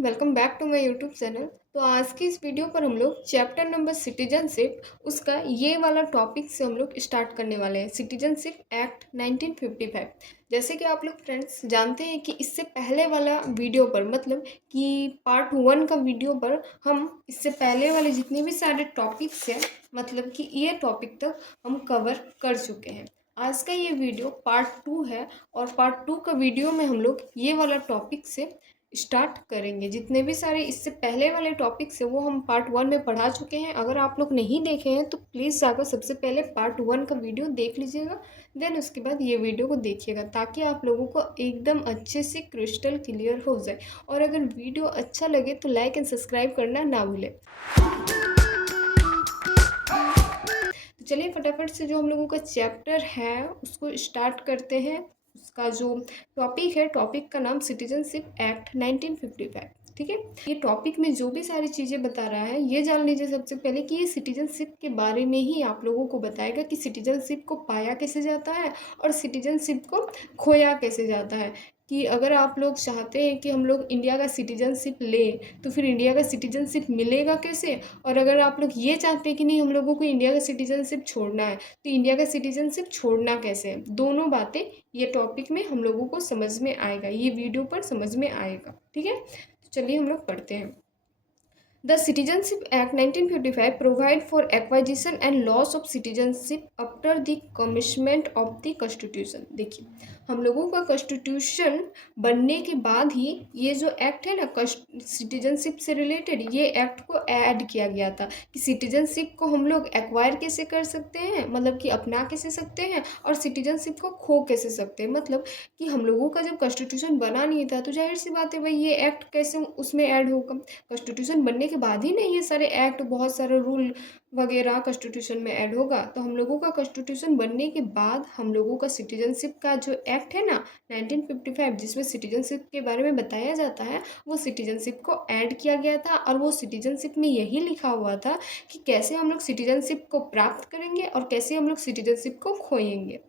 Welcome back to my YouTube channel. तो आज की इस वीडियो पर हम लोग चैप्टर नंबर सिटीजनशिप उसका ये वाला टॉपिक से हम लोग स्टार्ट करने वाले हैं, सिटीजनशिप एक्ट 1955। जैसे कि आप लोग फ्रेंड्स जानते हैं कि इससे पहले वाला वीडियो पर मतलब कि पार्ट 1 का वीडियो पर हम इससे पहले वाले जितने भी सारे टॉपिक्स हैं मतलब कि ये टॉपिक तक हम कवर कर चुके हैं। आज का ये वीडियो पार्ट 2 है और पार्ट 2 का वीडियो में हम लोग ये वाला टॉपिक से स्टार्ट करेंगे। जितने भी सारे इससे पहले वाले टॉपिक्स है वो हम पार्ट 1 में पढ़ा चुके हैं। अगर आप लोग नहीं देखे हैं तो प्लीज़ जाकर सबसे पहले पार्ट 1 का वीडियो देख लीजिएगा, देन उसके बाद ये वीडियो को देखिएगा ताकि आप लोगों को एकदम अच्छे से क्रिस्टल क्लियर हो जाए। और अगर वीडियो अच्छा लगे तो लाइक एंड सब्सक्राइब करना ना भूलें। तो चलिए फटाफट से जो हम लोगों का चैप्टर है उसको स्टार्ट करते हैं। उसका जो टॉपिक है, टॉपिक का नाम सिटीजनशिप एक्ट 1955। ठीक है, ये टॉपिक में जो भी सारी चीज़ें बता रहा है ये जान लीजिए सबसे पहले कि ये सिटीजनशिप के बारे में ही आप लोगों को बताएगा कि सिटीजनशिप को पाया कैसे जाता है और सिटीजनशिप को खोया कैसे जाता है। कि अगर आप लोग चाहते हैं कि हम लोग इंडिया का सिटीजनशिप लें तो फिर इंडिया का सिटीजनशिप मिलेगा कैसे, और अगर आप लोग ये चाहते हैं कि नहीं हम लोगों को इंडिया का सिटीजनशिप छोड़ना है तो इंडिया का सिटीजनशिप छोड़ना कैसे है। दोनों बातें ये टॉपिक में हम लोगों को समझ में आएगा, ये वीडियो पर समझ में आएगा। ठीक है, तो चलिए हम लोग पढ़ते हैं। The Citizenship Act 1955 provide for acquisition and loss of citizenship after the commencement of the Constitution। देखिए, हम लोगों का कॉन्स्टिट्यूशन बनने के बाद ही ये जो एक्ट है ना सिटीजनशिप से रिलेटेड, ये एक्ट को ऐड किया गया था कि सिटीजनशिप को हम लोग एक्वायर कैसे कर सकते हैं, मतलब कि अपना कैसे सकते हैं, और सिटीजनशिप को खो कैसे सकते हैं। मतलब कि हम लोगों का जब कॉन्स्टिट्यूशन बना नहीं था तो जाहिर सी बात है भाई ये एक्ट कैसे उसमें ऐड होगा। कॉन्स्टिट्यूशन बनने के बाद ही नहीं ये सारे एक्ट बहुत सारे रूल वगैरह कॉन्स्टिट्यूशन में ऐड होगा। तो हम लोगों का कॉन्स्टिट्यूशन बनने के बाद हम लोगों का सिटीजनशिप का जो एक्ट है ना 1955 जिसमें सिटीजनशिप के बारे में बताया जाता है वो सिटीजनशिप को ऐड किया गया था। और वो सिटीजनशिप में यही लिखा हुआ था कि कैसे हम लोग सिटीजनशिप को प्राप्त करेंगे और कैसे हम लोग सिटीजनशिप को खोएंगे।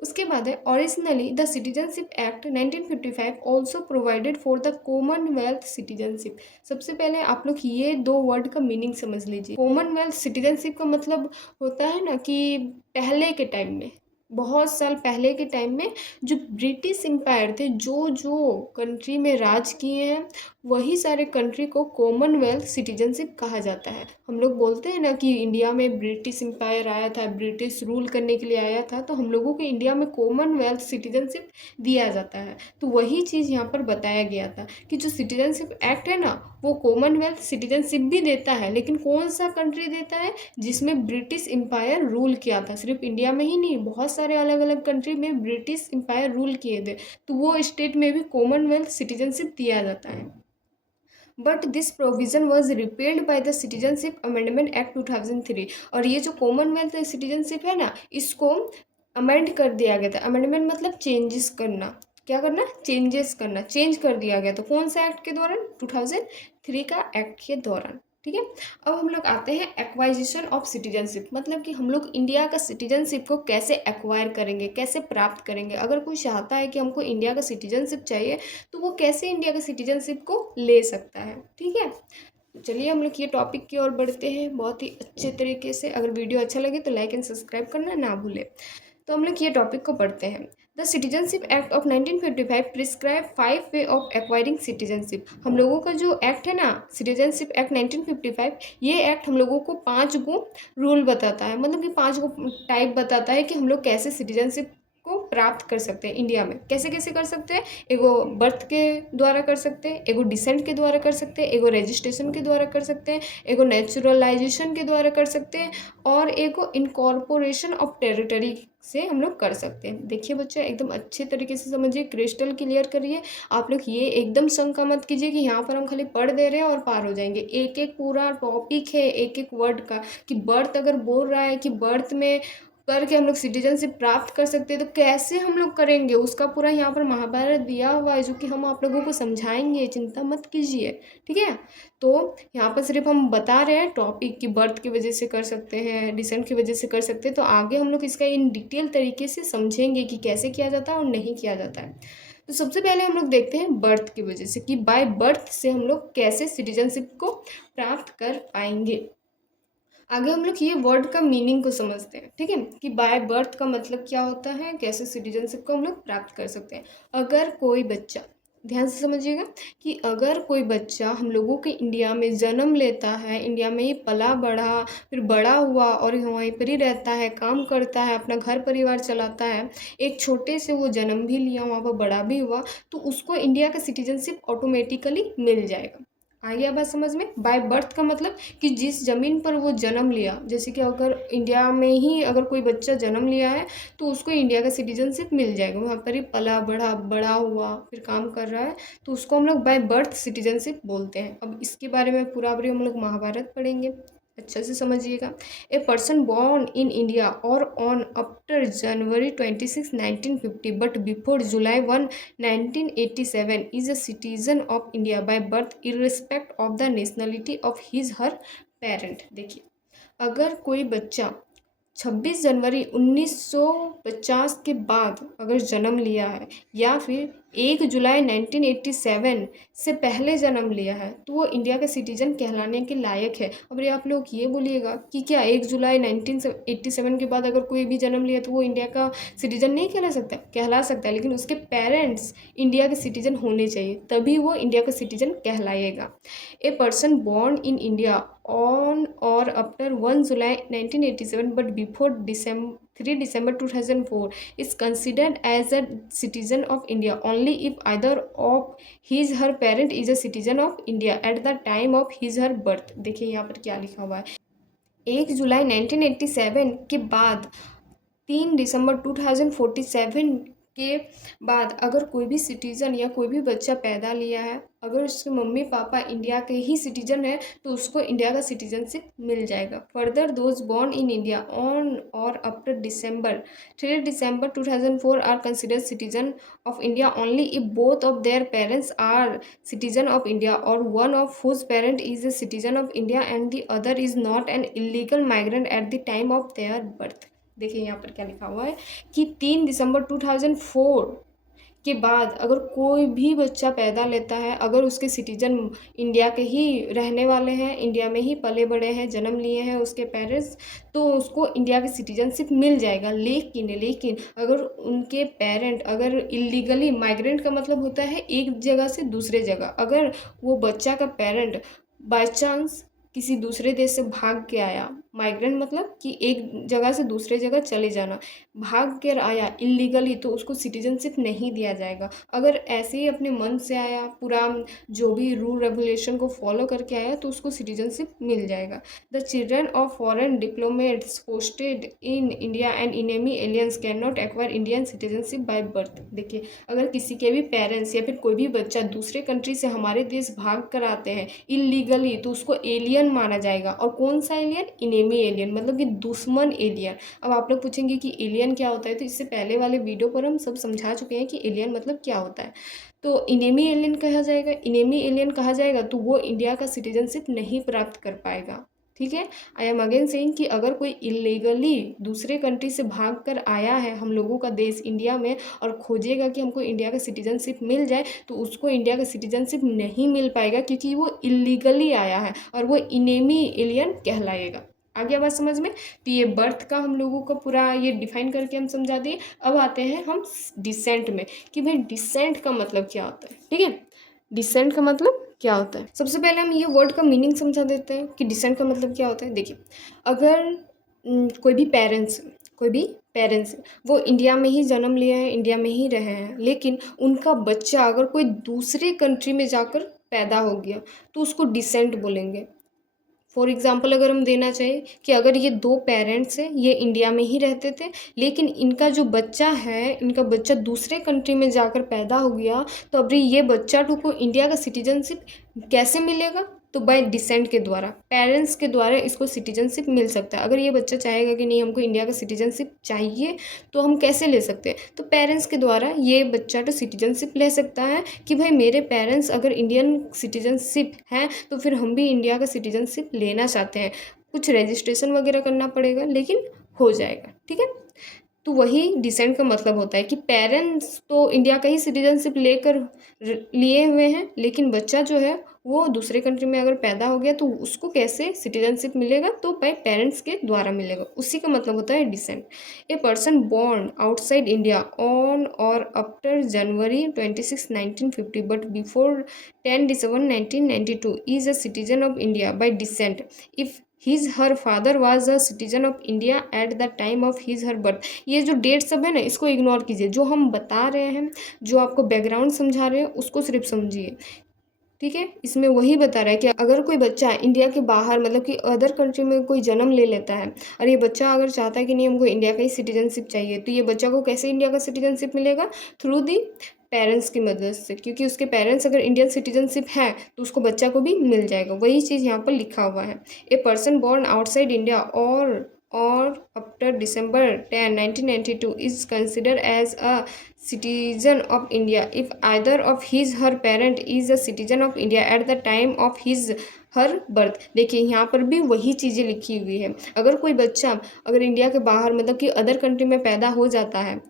उसके बाद है originally the citizenship act 1955 also provided for the Commonwealth citizenship. सबसे पहले आप लोग ये दो वर्ड का मीनिंग समझ लीजिए। कॉमनवेल्थ सिटीजनशिप का मतलब होता है ना कि पहले के टाइम में, बहुत साल पहले के टाइम में जो ब्रिटिश एम्पायर थे, जो जो कंट्री में राज किए हैं वही सारे कंट्री को कॉमनवेल्थ सिटीजनशिप कहा जाता है। हम लोग बोलते हैं ना कि इंडिया में ब्रिटिश एम्पायर आया था, ब्रिटिश रूल करने के लिए आया था, तो हम लोगों को इंडिया में कॉमनवेल्थ सिटीजनशिप दिया जाता है। तो वही चीज़ यहाँ पर बताया गया था कि जो सिटीजनशिप एक्ट है ना वो कॉमनवेल्थ सिटीजनशिप भी देता है, लेकिन कौन सा कंट्री देता है जिसमें ब्रिटिश एम्पायर रूल किया था। सिर्फ इंडिया में ही नहीं, बहुत सारे अलग अलग कंट्री में ब्रिटिश एम्पायर रूल किए थे, तो वो स्टेट में भी कॉमनवेल्थ सिटीजनशिप दिया जाता है। But this provision was repelled by the citizenship amendment act 2003। और ये जो कॉमनवेल्थ सिटीजनशिप है ना इसको अमेंड कर दिया गया था। अमेंडमेंट मतलब चेंजेस करना, क्या करना, चेंजेस करना, चेंज कर दिया गया। तो कौन सा एक्ट के दौरान, 2003 का एक्ट के दौरान। ठीक है, अब हम लोग आते हैं एक्वाइजिशन ऑफ सिटीजनशिप, मतलब कि हम लोग इंडिया का सिटीजनशिप को कैसे एक्वायर करेंगे, कैसे प्राप्त करेंगे। अगर कोई चाहता है कि हमको इंडिया का सिटीजनशिप चाहिए तो वो कैसे इंडिया का सिटीजनशिप को ले सकता है। ठीक है, तो चलिए हम लोग ये टॉपिक की ओर बढ़ते हैं बहुत ही अच्छे तरीके से। अगर वीडियो अच्छा लगे तो लाइक एंड सब्सक्राइब करना ना भूलें। तो हम लोग ये टॉपिक को पढ़ते हैं। The citizenship act of 1955 prescribe 5 way of acquiring citizenship. हम लोगों का जो एक्ट है ना सिटीजनशिप एक्ट 1955, ये एक्ट हम लोगों को 5 गो रूल बताता है, मतलब कि 5 गो टाइप बताता है कि हम लोग कैसे सिटीजनशिप को प्राप्त कर सकते हैं इंडिया में। कैसे कैसे कर सकते हैं, एगो बर्थ के द्वारा कर सकते हैं, एगो डिसेंट के द्वारा कर सकते हैं, एगो रजिस्ट्रेशन के द्वारा कर सकते हैं, एगो नेचुरलाइजेशन के द्वारा कर सकते हैं, और एगो इनकॉर्पोरेशन ऑफ टेरिटरी से हम लोग कर सकते हैं। देखिए बच्चे एकदम अच्छे तरीके से समझिए, क्रिस्टल क्लियर करिए। आप लोग ये एकदम शंका मत कीजिए कि यहाँ पर हम खाली पढ़ दे रहे हैं और पार हो जाएंगे। एक एक पूरा टॉपिक है एक एक वर्ड का, कि बर्थ अगर बोल रहा है कि बर्थ में करके हम लोग सिटीजनशिप प्राप्त कर सकते हैं तो कैसे हम लोग करेंगे, उसका पूरा यहाँ पर महाभारत दिया हुआ है जो कि हम आप लोगों को समझाएंगे, चिंता मत कीजिए। ठीक है, तो यहाँ पर सिर्फ हम बता रहे हैं टॉपिक की बर्थ की वजह से कर सकते हैं, डिसेंट की वजह से कर सकते हैं, तो आगे हम लोग इसका इन डिटेल तरीके से समझेंगे कि कैसे किया जाता है और नहीं किया जाता है। तो सबसे पहले हम लोग देखते हैं बर्थ की वजह से कि बाय बर्थ से हम लोग कैसे सिटीजनशिप को प्राप्त कर पाएंगे। आगे हम लोग ये वर्ड का मीनिंग को समझते हैं, ठीक है, कि बाय बर्थ का मतलब क्या होता है, कैसे सिटीजनशिप को हम लोग प्राप्त कर सकते हैं। अगर कोई बच्चा, ध्यान से समझिएगा, कि अगर कोई बच्चा हम लोगों के इंडिया में जन्म लेता है, इंडिया में ही पला बढ़ा, फिर बड़ा हुआ और वहीं पर ही रहता है, काम करता है, अपना घर परिवार चलाता है, एक छोटे से वो जन्म भी लिया, वहाँ पर बड़ा भी हुआ, तो उसको इंडिया का सिटीजनशिप ऑटोमेटिकली मिल जाएगा। आ गया बात समझ में। बाय बर्थ का मतलब कि जिस ज़मीन पर वो जन्म लिया, जैसे कि अगर इंडिया में ही अगर कोई बच्चा जन्म लिया है तो उसको इंडिया का सिटीजनशिप मिल जाएगा, वहाँ पर ही पला बढ़ा, बड़ा हुआ, फिर काम कर रहा है, तो उसको हम लोग बाय बर्थ सिटीजनशिप बोलते हैं। अब इसके बारे में पूरा हम लोग महाभारत पढ़ेंगे, अच्छे से समझिएगा। A person born in India or on after January 26 1950 but before July 1 1987 is a citizen of India by birth irrespective of the nationality of his her parent. देखिए, अगर कोई बच्चा 26 जनवरी 1950 के बाद अगर जन्म लिया है या फिर 1 जुलाई 1987 से पहले जन्म लिया है तो वो इंडिया का सिटीजन कहलाने के लायक है। अब ये आप लोग ये बोलिएगा कि क्या 1 जुलाई 1987 के बाद अगर कोई भी जन्म लिया तो वो इंडिया का सिटीजन नहीं कहला सकता? कहला सकता है, लेकिन उसके पेरेंट्स इंडिया के सिटीजन होने चाहिए, तभी वो इंडिया का सिटीजन कहलाएगा। ए person born in India on or after 1 July 1987 but before 3 December 2004 is considered as a citizen of India only if either of his her parent is a citizen of India at the time of his her birth। देखिए यहाँ पर क्या लिखा हुआ है, 1 जुलाई 1987 के बाद 3 दिसंबर 2047 के बाद अगर कोई भी सिटीज़न या कोई भी बच्चा पैदा लिया है, अगर उसके मम्मी पापा इंडिया के ही सिटीजन है तो उसको इंडिया का सिटीजनशिप मिल जाएगा। Further those born in India on or after 3 December 2004 are considered citizen of India only if both of their parents are citizen of India or one of whose parent is a citizen of India and the other is not an illegal migrant at the time of their birth. देखिए यहाँ पर क्या लिखा हुआ है कि 3 December 2004 के बाद अगर कोई भी बच्चा पैदा लेता है, अगर उसके सिटीजन इंडिया के ही रहने वाले हैं, इंडिया में ही पले बड़े हैं, जन्म लिए हैं उसके पेरेंट्स, तो उसको इंडिया की सिटीजनशिप मिल जाएगा। लेकिन अगर उनके पेरेंट अगर इलीगली, माइग्रेंट का मतलब होता है एक जगह से दूसरे जगह, अगर वो बच्चा का पेरेंट बाय चांस किसी दूसरे देश से भाग के आया, माइग्रेंट मतलब कि एक जगह से दूसरे जगह चले जाना, भाग कर आया इलीगली, तो उसको सिटीजनशिप नहीं दिया जाएगा। अगर ऐसे ही अपने मन से आया, पूरा जो भी रूल रेगुलेशन को फॉलो करके आया, तो उसको सिटीजनशिप मिल जाएगा। The children of foreign diplomats posted in India and enemy aliens can not acquire Indian citizenship by birth. देखिए, अगर किसी के भी पेरेंट्स या फिर कोई भी बच्चा दूसरे कंट्री से हमारे देश भाग कर आते हैं इलीगली, तो उसको एलियन माना जाएगा। और कौन सा एलियन? इनेमी एलियन, मतलब कि दुश्मन एलियन। अब आप लोग पूछेंगे कि एलियन क्या होता है, तो इससे पहले वाले वीडियो पर हम सब समझा चुके हैं कि एलियन मतलब क्या होता है। तो इनेमी एलियन कहा जाएगा, इनेमी एलियन कहा जाएगा तो वो इंडिया का सिटीजनशिप नहीं प्राप्त कर पाएगा। ठीक है, आई एम अगेन सेइंग कि अगर कोई इलीगली दूसरे कंट्री से भाग कर आया है हम लोगों का देश इंडिया में और खोजेगा कि हमको इंडिया का सिटीजनशिप मिल जाए, तो उसको इंडिया का सिटीजनशिप नहीं मिल पाएगा, क्योंकि वो इलीगली आया है और वो इनेमी एलियन कहलाएगा। आ गया बात समझ में। तो ये बर्थ का हम लोगों को पूरा ये डिफाइन करके हम समझा दिए। अब आते हैं हम डिसेंट में, कि भाई डिसेंट का मतलब क्या होता है। ठीक है, डिसेंट का मतलब क्या होता है। सबसे पहले हम ये वर्ड का मीनिंग समझा देते हैं कि डिसेंट का मतलब क्या होता है। देखिए, अगर कोई भी पेरेंट्स वो इंडिया में ही जन्म लिए हैं, इंडिया में ही रहे हैं, लेकिन उनका बच्चा अगर कोई दूसरे कंट्री में जाकर पैदा हो गया तो उसको डिसेंट बोलेंगे। फॉर एग्ज़ाम्पल अगर हम देना चाहें कि अगर ये दो पेरेंट्स हैं, ये इंडिया में ही रहते थे, लेकिन इनका जो बच्चा है, इनका बच्चा दूसरे कंट्री में जाकर पैदा हो गया, तो अभी ये बच्चा को इंडिया का सिटीजनशिप कैसे मिलेगा? तो बाय डिसेंट के द्वारा, पेरेंट्स के द्वारा इसको सिटीजनशिप मिल सकता है। अगर ये बच्चा चाहेगा कि नहीं हमको इंडिया का सिटीजनशिप चाहिए, तो हम कैसे ले सकते हैं? तो पेरेंट्स के द्वारा ये बच्चा तो सिटीजनशिप ले सकता है कि भाई मेरे पेरेंट्स अगर इंडियन सिटीजनशिप हैं तो फिर हम भी इंडिया का सिटीजनशिप लेना चाहते हैं। कुछ रजिस्ट्रेशन वगैरह करना पड़ेगा, लेकिन हो जाएगा। ठीक है, तो वही डिसेंट का मतलब होता है कि पेरेंट्स तो इंडिया का ही सिटीजनशिप लेकर लिए हुए हैं, लेकिन बच्चा जो है वो दूसरे कंट्री में अगर पैदा हो गया तो उसको कैसे सिटीजनशिप मिलेगा, तो बाय पेरेंट्स के द्वारा मिलेगा, उसी का मतलब होता है descent. A person born outside India on or after January 26 1950 but before 10 December 1992 is a citizen of India by descent if his her father was a citizen of India at the time of his her birth. ये जो date सब है ना, इसको ignore कीजिए, जो हम बता रहे हैं, जो आपको बैकग्राउंड समझा रहे हैं उसको सिर्फ समझिए, ठीक है। इसमें वही बता रहा है कि अगर कोई बच्चा इंडिया के बाहर मतलब कि अदर कंट्री में कोई जन्म ले लेता है, और ये बच्चा अगर चाहता है कि नहीं हमको इंडिया का ही सिटीजनशिप चाहिए, तो ये बच्चा को कैसे इंडिया का सिटीजनशिप मिलेगा? थ्रू दी पेरेंट्स की मदद से, क्योंकि उसके पेरेंट्स अगर इंडियन सिटीजनशिप है तो उसको बच्चा को भी मिल जाएगा। वही चीज़ यहाँ पर लिखा हुआ है। A person born outside India और after December 10 1992 is considered as a citizen of India if either of his her parent is a citizen of India at the time of his her birth. देखिए यहाँ पर भी वही चीज़ें लिखी हुई है। अगर कोई बच्चा अगर इंडिया के बाहर मतलब कि अदर कंट्री में पैदा हो जाता है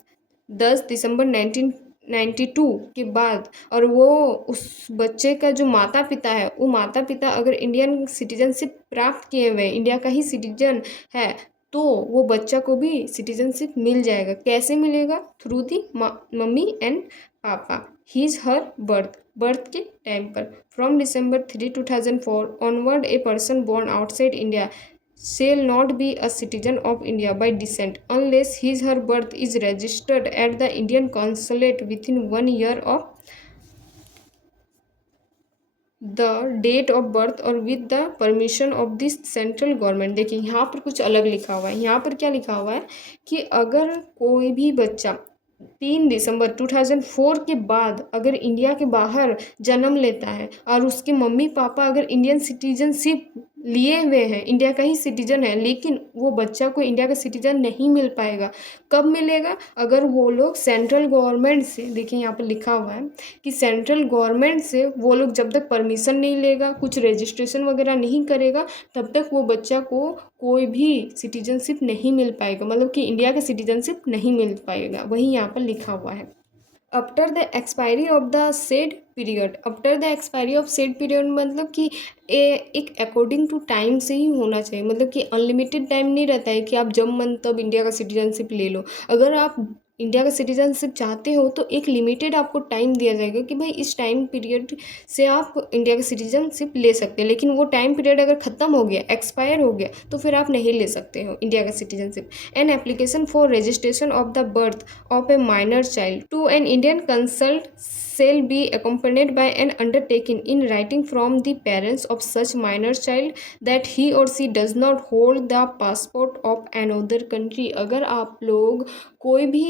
10 दिसंबर 1992 के बाद, और वो उस बच्चे का जो माता पिता है, वो माता पिता अगर इंडियन सिटीजनशिप प्राप्त किए हुए इंडिया का ही सिटीजन है, तो वो बच्चा को भी सिटीजनशिप मिल जाएगा। कैसे मिलेगा? Through the mummy and papa his her birth के टाइम पर। From December 3 2004 onward a person born outside India shall not be a citizen of India by descent unless his her birth is registered at the Indian consulate within 1 year of the date of birth or with the permission of this central government। देखिए यहाँ पर कुछ अलग लिखा हुआ है। यहाँ पर क्या लिखा हुआ है कि अगर कोई भी बच्चा 3 दिसंबर 2004 के बाद अगर इंडिया के बाहर जन्म लेता है और उसके मम्मी पापा अगर इंडियन सिटीजनशिप लिए हुए हैं, इंडिया का ही सिटीजन है, लेकिन वो बच्चा को इंडिया का सिटीजन नहीं मिल पाएगा। कब मिलेगा? अगर वो लोग सेंट्रल गवर्नमेंट से, देखिए यहाँ पर लिखा हुआ है कि सेंट्रल गवर्नमेंट से वो लोग जब तक परमिशन नहीं लेगा, कुछ रजिस्ट्रेशन वगैरह नहीं करेगा, तब तक वो बच्चा को कोई भी सिटीजनशिप नहीं मिल पाएगा, मतलब कि इंडिया का सिटीजनशिप नहीं मिल पाएगा। वही यहाँ पर लिखा हुआ है। After the expiry of the said period, after the expiry of said period मतलब कि एक अकॉर्डिंग टू टाइम से ही होना चाहिए, मतलब कि अनलिमिटेड टाइम नहीं रहता है कि आप जब मन तब इंडिया का सिटीजनशिप ले लो। अगर आप इंडिया का सिटीजनशिप चाहते हो तो एक लिमिटेड आपको टाइम दिया जाएगा कि भाई इस टाइम पीरियड से आप इंडिया का सिटीजनशिप ले सकते हैं, लेकिन वो टाइम पीरियड अगर ख़त्म हो गया, एक्सपायर हो गया, तो फिर आप नहीं ले सकते हो इंडिया का citizenship. An application for registration of the birth of a minor child to an Indian consult shall be accompanied by an undertaking in writing from the parents of such minor child that he or she does not hold the passport of another country। अगर आप लोग कोई भी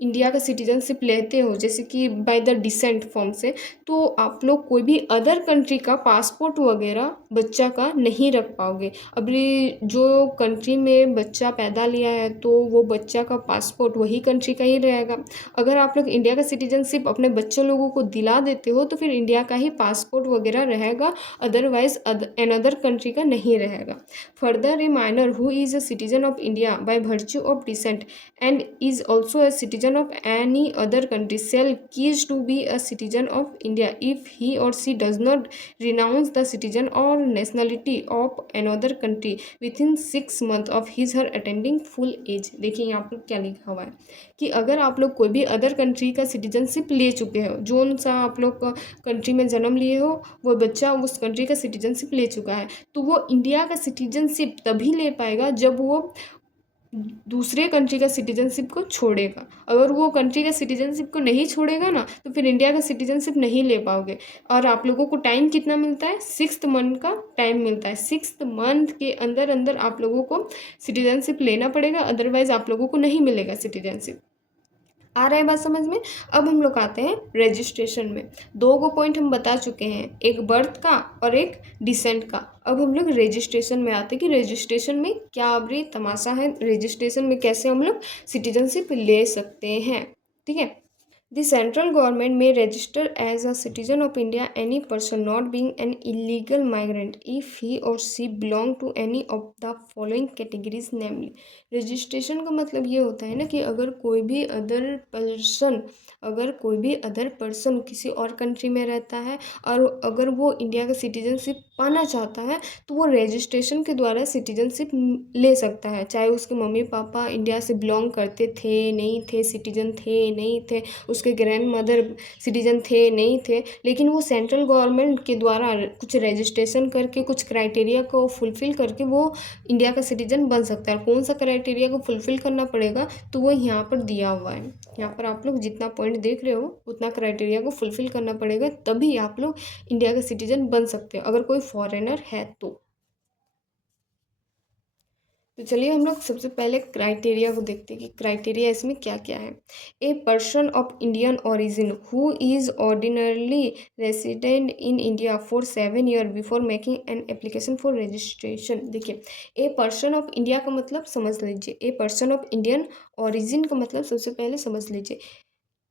India का citizenship लेते हो जैसे कि बाय द डिसेंट फॉर्म से, तो आप लोग कोई भी अदर कंट्री का पासपोर्ट वगैरह बच्चा का नहीं रख पाओगे। अभी जो कंट्री में बच्चा पैदा लिया है तो वो बच्चा का पासपोर्ट वही कंट्री का ही रहेगा। अगर आप लोग इंडिया का सिटीजनशिप अपने बच्चों लोगों को दिला देते हो तो फिर इंडिया का ही पासपोर्ट वगैरह रहेगा, अदरवाइज अनदर कंट्री का नहीं रहेगा। Further a minor who is a citizen of India by virtue of descent and is also a citizen of any other country shall cease to be a citizen of India if he or she does not renounce the citizen or nationality of another country within 6 months of his her attaining full age। देखिए यहाँ पर क्या लिखा हुआ है कि अगर आप लोग कोई भी अदर कंट्री का सिटीजनशिप ले चुके हो, जोन सा आप लोग कंट्री में जन्म लिए हो, वो बच्चा उस कंट्री का सिटीजनशिप ले चुका है, तो वो इंडिया का सिटीजनशिप तभी ले पाएगा जब वो दूसरे कंट्री का सिटीजनशिप को छोड़ेगा। अगर वो कंट्री का सिटीजनशिप को नहीं छोड़ेगा ना, तो फिर इंडिया का सिटीजनशिप नहीं ले पाओगे। और आप लोगों को टाइम कितना मिलता है? 6th मंथ का टाइम मिलता है। 6th मंथ के अंदर अंदर आप लोगों को सिटीजनशिप लेना पड़ेगा, अदरवाइज आप लोगों को नहीं मिलेगा सिटीजनशिप। आ रहा है बात समझ में? अब हम लोग आते हैं रजिस्ट्रेशन में। 2 पॉइंट हम बता चुके हैं, एक बर्थ का और एक डिसेंट का। अब हम लोग रजिस्ट्रेशन में आते हैं कि रजिस्ट्रेशन में क्या अभी तमाशा है, रजिस्ट्रेशन में कैसे हम लोग सिटीजनशिप ले सकते हैं, ठीक है। The central government may register as a citizen of India any person not being an illegal migrant if he or she belong to any of the following categories namely। Registration का मतलब ये होता है ना कि अगर कोई भी अदर पर्सन किसी और कंट्री में रहता है और अगर वो इंडिया का सिटीजनशिप पाना चाहता है तो वो रजिस्ट्रेशन के द्वारा सिटीजनशिप ले सकता है, चाहे उसके मम्मी पापा इंडिया से बिलोंग करते थे नहीं थे, सिटीजन थे नहीं थे, उसके ग्रैंड मदर सिटीजन थे नहीं थे, लेकिन वो सेंट्रल गवर्नमेंट के द्वारा कुछ रजिस्ट्रेशन करके कुछ क्राइटेरिया को फुलफ़िल करके वो इंडिया का सिटीजन बन सकता है। कौन सा क्राइटेरिया को फुलफ़िल करना पड़ेगा तो वो यहाँ पर दिया हुआ है। यहाँ पर आप लोग जितना पॉइंट देख रहे हो उतना क्राइटेरिया को फुलफ़िल करना पड़ेगा, तभी आप लोग इंडिया का सिटीजन बन सकते हो अगर कोई फॉरेनर है तो चलिए हम लोग सबसे पहले क्राइटेरिया को देखते हैं कि क्राइटेरिया इसमें क्या क्या है। A person of Indian origin who is ordinarily resident in India for 7 year before making an application for registration. देखिए, ए पर्सन ऑफ इंडिया का मतलब समझ लीजिए, ए पर्सन ऑफ इंडियन ओरिजिन का मतलब सबसे पहले समझ लीजिए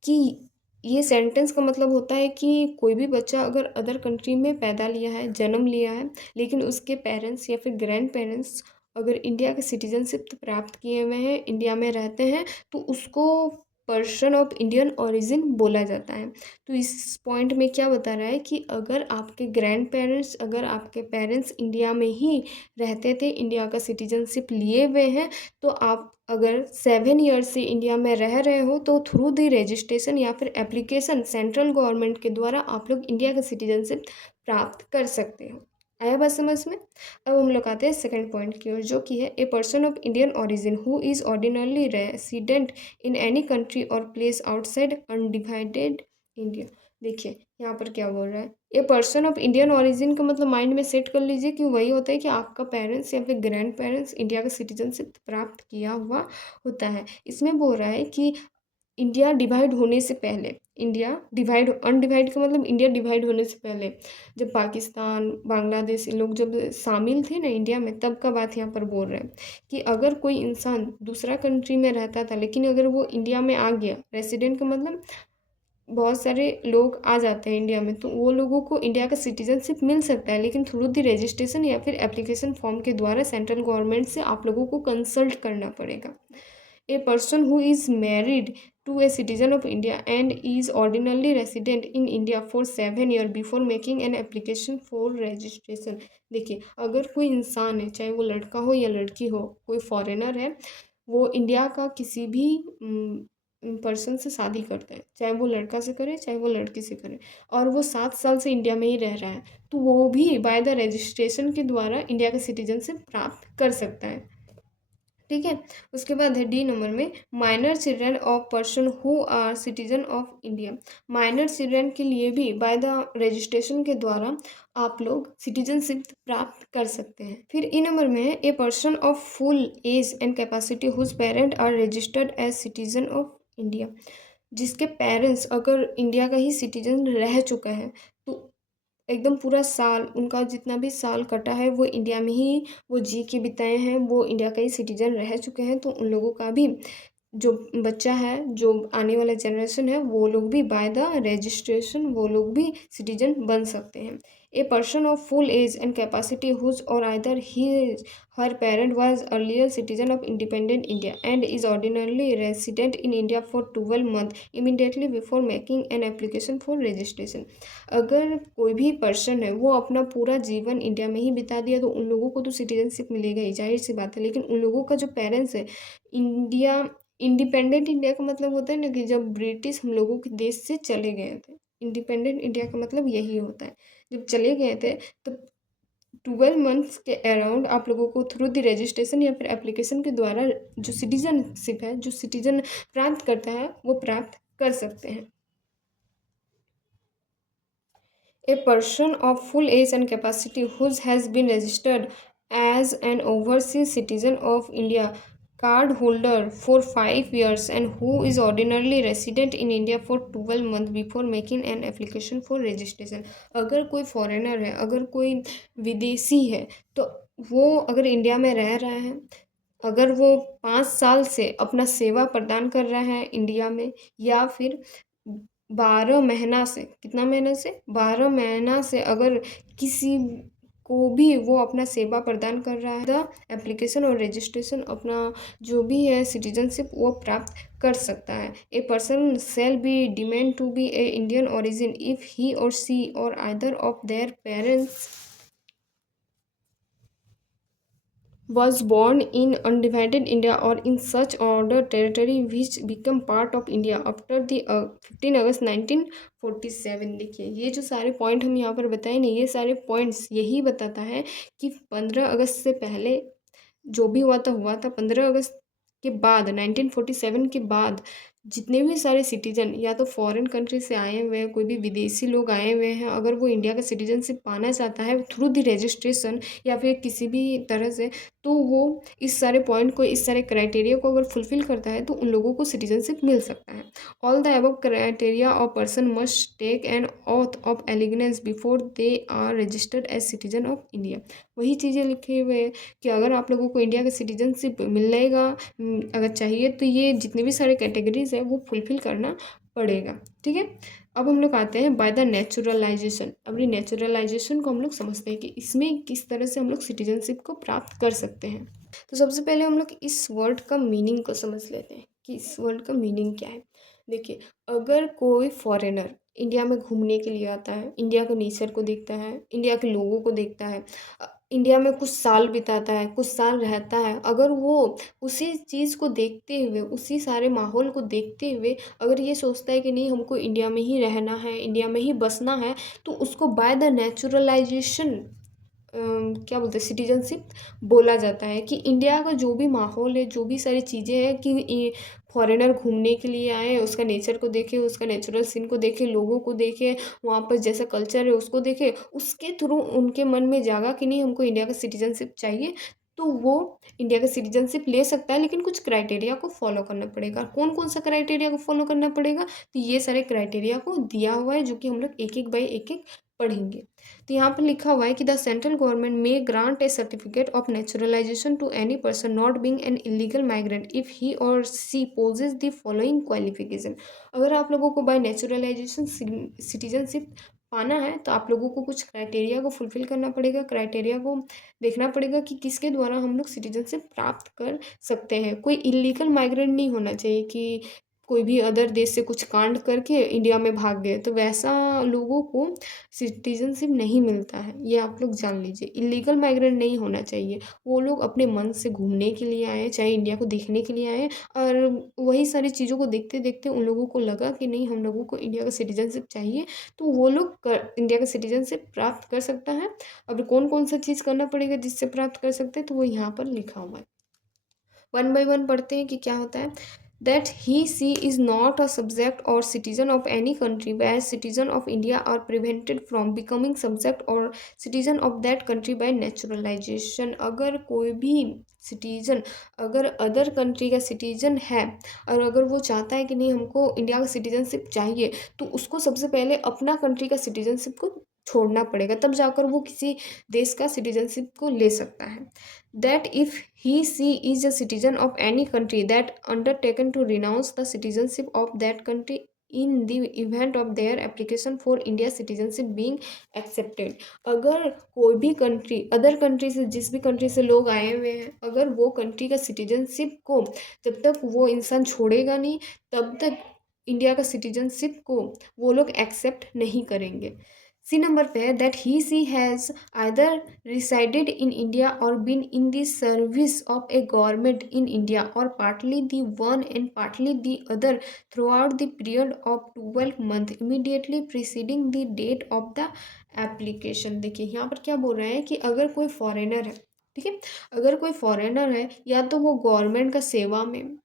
कि ये सेंटेंस का मतलब होता है कि कोई भी बच्चा अगर अदर कंट्री में पैदा लिया है, जन्म लिया है, लेकिन उसके पेरेंट्स या फिर ग्रैंड पेरेंट्स अगर इंडिया के सिटीजनशिप प्राप्त किए हुए हैं, इंडिया में रहते हैं, तो उसको पर्सन ऑफ इंडियन ओरिजिन बोला जाता है। तो इस पॉइंट में क्या बता रहा है कि अगर आपके पेरेंट्स इंडिया में ही रहते थे, इंडिया का सिटीजनशिप लिए हुए हैं, तो आप अगर 7 ईयर्स से इंडिया में रह रहे हो तो थ्रू दी रजिस्ट्रेशन या फिर एप्लीकेशन सेंट्रल गवर्नमेंट के द्वारा आप लोग इंडिया का सिटीजनशिप प्राप्त कर सकते हो। आया बात समझ में। अब हम लोग आते हैं सेकंड पॉइंट की ओर, जो कि है a person of Indian origin who is ordinarily resident in any country और प्लेस आउटसाइड अनडिवाइडेड इंडिया। देखिए यहाँ पर क्या बोल रहा है, a person of Indian origin का मतलब माइंड में सेट कर लीजिए कि वही होता है कि आपका पेरेंट्स या फिर ग्रैंड पेरेंट्स इंडिया का सिटीजनशिप प्राप्त किया हुआ होता है। इसमें बोल रहा है कि इंडिया डिवाइड होने से पहले, इंडिया डिवाइड अनडिवाइड का मतलब इंडिया डिवाइड होने से पहले जब पाकिस्तान बांग्लादेश ये लोग जब शामिल थे ना इंडिया में, तब का बात यहाँ पर बोल रहे हैं कि अगर कोई इंसान दूसरा कंट्री में रहता था लेकिन अगर वो इंडिया में आ गया, रेसिडेंट का मतलब बहुत सारे लोग आ जाते हैं इंडिया में, तो वो लोगों को इंडिया का सिटीजनशिप मिल सकता है, लेकिन थ्रू द रजिस्ट्रेशन या फिर एप्लीकेशन फॉर्म के द्वारा सेंट्रल गवर्नमेंट से आप लोगों को कंसल्ट करना पड़ेगा। A person who is married to a citizen of India and is ordinarily resident in India for 7 year before making an application for registration. देखिए, अगर कोई इंसान है, चाहे वो लड़का हो या लड़की हो, कोई फॉरेनर है, वो इंडिया का किसी भी पर्सन से शादी करता है, चाहे वो लड़का से करे चाहे वो लड़की से करे, और वो 7 साल से इंडिया में ही रह रहा है, तो वो भी बाय द रजिस्ट्रेशन के द्वारा इंडिया का सिटीजनशिप प्राप्त कर सकता है। ठीक है, उसके बाद है डी नंबर में minor children of person who are citizen of India. Minor children के लिए भी बाय द रजिस्ट्रेशन के द्वारा आप लोग सिटीजनशिप प्राप्त कर सकते हैं। फिर ई नंबर में है a person of full age and capacity whose parent are registered as citizen of India. जिसके पेरेंट्स अगर इंडिया का ही सिटीजन रह चुका है, तो एकदम पूरा साल उनका जितना भी साल कटा है वो इंडिया में ही वो जी के बिताए हैं, वो इंडिया का ही सिटीजन रह चुके हैं, तो उन लोगों का भी जो बच्चा है, जो आने वाला जनरेशन है, वो लोग भी बाय द रजिस्ट्रेशन वो लोग भी सिटीजन बन सकते हैं। A person of full age and capacity whose or either he her parent was earlier citizen of independent India and is ordinarily resident in India for 12 month immediately before making an application for registration. अगर कोई भी person है वो अपना पूरा जीवन India में ही बिता दिया तो उन लोगों को तो सिटीजनशिप मिलेगा ही, जाहिर सी बात है, लेकिन उन लोगों का जो पेरेंट्स है इंडिया इंडिपेंडेंट इंडिया का मतलब होता है ना कि जब ब्रिटिश हम लोगों के देश से चले गए थे, इंडिपेंडेंट इंडिया का मतलब यही होता है, जब चले गए थे तो 12 मंथ्स के अराउंड आप लोगों को थ्रू द रजिस्ट्रेशन या फिर एप्लीकेशन के द्वारा जो सिटीजनशिप है, जो सिटीजन प्राप्त करता है, वो प्राप्त कर सकते हैं। A person of full age and capacity who has been registered as an overseas citizen of India card holder for 5 years and who is ordinarily resident in India for 12 months before making an application for registration। अगर कोई foreigner है, अगर कोई विदेशी है, तो वो अगर इंडिया में रह रहा है, अगर वो 5 साल से अपना सेवा प्रदान कर रहा है इंडिया में, या फिर 12 महीना से, कितना महीना से, 12 महीना से अगर किसी को भी वो अपना सेवा प्रदान कर रहा है, द एप्लीकेशन और रजिस्ट्रेशन अपना जो भी है सिटीजनशिप वो प्राप्त कर सकता है। A person shall be deemed to be a Indian origin if he or she or either of their parents was born in undivided India or in such order territory which become part of India after the 15 अगस्त 1947। देखिए ये जो सारे point हम यहाँ पर बताए ना, ये सारे पॉइंट्स यही बताता है कि 15 अगस्त से पहले जो भी हुआ था 15 अगस्त के बाद 1947 के बाद जितने भी सारे सिटीजन या तो फॉरेन कंट्री से आए हुए हैं, कोई भी विदेशी लोग आए हुए हैं, अगर वो इंडिया का सिटीजनशिप पाना चाहता है थ्रू द रजिस्ट्रेशन या फिर किसी भी तरह से, तो वो इस सारे पॉइंट को, इस सारे क्राइटेरिया को अगर फुलफिल करता है तो उन लोगों को सिटीजनशिप मिल सकता है। All the above criteria of person must take an oath of allegiance before they are registered as citizen of India. वही चीज़ें लिखे हुए हैं कि अगर आप लोगों को इंडिया का सिटीजनशिप मिलेगा, अगर चाहिए तो ये जितने भी सारे कैटेगरीज है वो फुलफिल करना पड़ेगा। ठीक है, अब हम लोग आते हैं बाय द नेचुरलाइजेशन। अभी नेचुरलाइजेशन को हम लोग समझते हैं कि इसमें किस तरह से हम लोग सिटीजनशिप को प्राप्त कर सकते हैं। तो सबसे पहले हम लोग इस वर्ड का मीनिंग को समझ लेते हैं कि इस वर्ड का मीनिंग क्या है। देखिए, अगर कोई फॉरेनर इंडिया में घूमने के लिए आता है, इंडिया के नेचर को देखता है, इंडिया के लोगों को देखता है, इंडिया में कुछ साल बिताता है, कुछ साल रहता है, अगर वो उसी चीज़ को देखते हुए, उसी सारे माहौल को देखते हुए अगर ये सोचता है कि नहीं हमको इंडिया में ही रहना है, इंडिया में ही बसना है, तो उसको बाय द नेचुरलाइजेशन क्या बोलते हैं सिटीजनशिप बोला जाता है। कि इंडिया का जो भी माहौल है, जो भी सारी चीज़ें हैं, कि फॉरेनर घूमने के लिए आए, उसका नेचर को देखे, उसका नेचुरल सीन को देखे, लोगों को देखे, वहाँ पर जैसा कल्चर है उसको देखे, उसके थ्रू उनके मन में जागा कि नहीं हमको इंडिया का सिटीजनशिप चाहिए, तो वो इंडिया का सिटीजनशिप ले सकता है। लेकिन कुछ क्राइटेरिया को फॉलो करना पड़ेगा। कौन कौन सा क्राइटेरिया को फॉलो करना पड़ेगा, तो ये सारे क्राइटेरिया को दिया हुआ है जो कि हम लोग एक एक बाई एक एक पढ़ेंगे। तो यहाँ पर लिखा हुआ है कि the central government may grant a certificate of naturalization to any person not being an illegal migrant if he or she possesses the following qualification. अगर आप लोगों को बाय नेचुरलाइजेशन सिटीजनशिप पाना है तो आप लोगों को कुछ क्राइटेरिया को फुलफिल करना पड़ेगा। क्राइटेरिया को देखना पड़ेगा कि किसके द्वारा हम लोग सिटीजनशिप प्राप्त कर सकते हैं। कोई इलीगल माइग्रेंट नहीं होना चाहिए कि कोई भी अदर देश से कुछ कांड करके इंडिया में भाग गए, तो वैसा लोगों को सिटीजनशिप नहीं मिलता है, ये आप लोग जान लीजिए। इलीगल माइग्रेंट नहीं होना चाहिए, वो लोग अपने मन से घूमने के लिए आए, चाहे इंडिया को देखने के लिए आए, और वही सारी चीज़ों को देखते देखते उन लोगों को लगा कि नहीं हम लोगों को इंडिया का सिटीजनशिप चाहिए, तो वो लोग इंडिया का सिटीजनशिप प्राप्त कर सकता है। अब कौन कौन सा चीज़ करना पड़ेगा जिससे प्राप्त कर सकते हैं, तो वो यहाँ पर लिखा हुआ है। वन बाय वन पढ़ते हैं कि क्या होता है। That he she is not a subject or citizen of any country, whereas citizen of India are prevented from becoming subject or citizen of that country by naturalization। अगर कोई भी citizen अगर अदर कंट्री का citizen है और अगर वो चाहता है कि नहीं हमको इंडिया का सिटीजनशिप चाहिए, तो उसको सबसे पहले अपना कंट्री का सिटीजनशिप को छोड़ना पड़ेगा, तब जाकर वो किसी देश का सिटीजनशिप को ले सकता है। That if he she is a citizen of any country that undertaken to renounce the citizenship of that country in the event of their application for India citizenship being accepted। अगर कोई भी country other country से, जिस भी country से लोग आए हुए हैं, अगर वो कंट्री का सिटीजनशिप को जब तक वो इंसान छोड़ेगा नहीं, तब तक इंडिया का सिटीजनशिप को वो लोग एक्सेप्ट नहीं करेंगे। सी नंबर पे है that he she has either resided in India or been in the service of a government in India or partly the one and partly the other throughout the period of 12 month immediately preceding the date of the application. देखिए यहाँ पर क्या बोल रहे हैं कि अगर कोई फॉरेनर है, ठीक है, अगर कोई फॉरेनर है या तो वो गवर्नमेंट का सेवा में,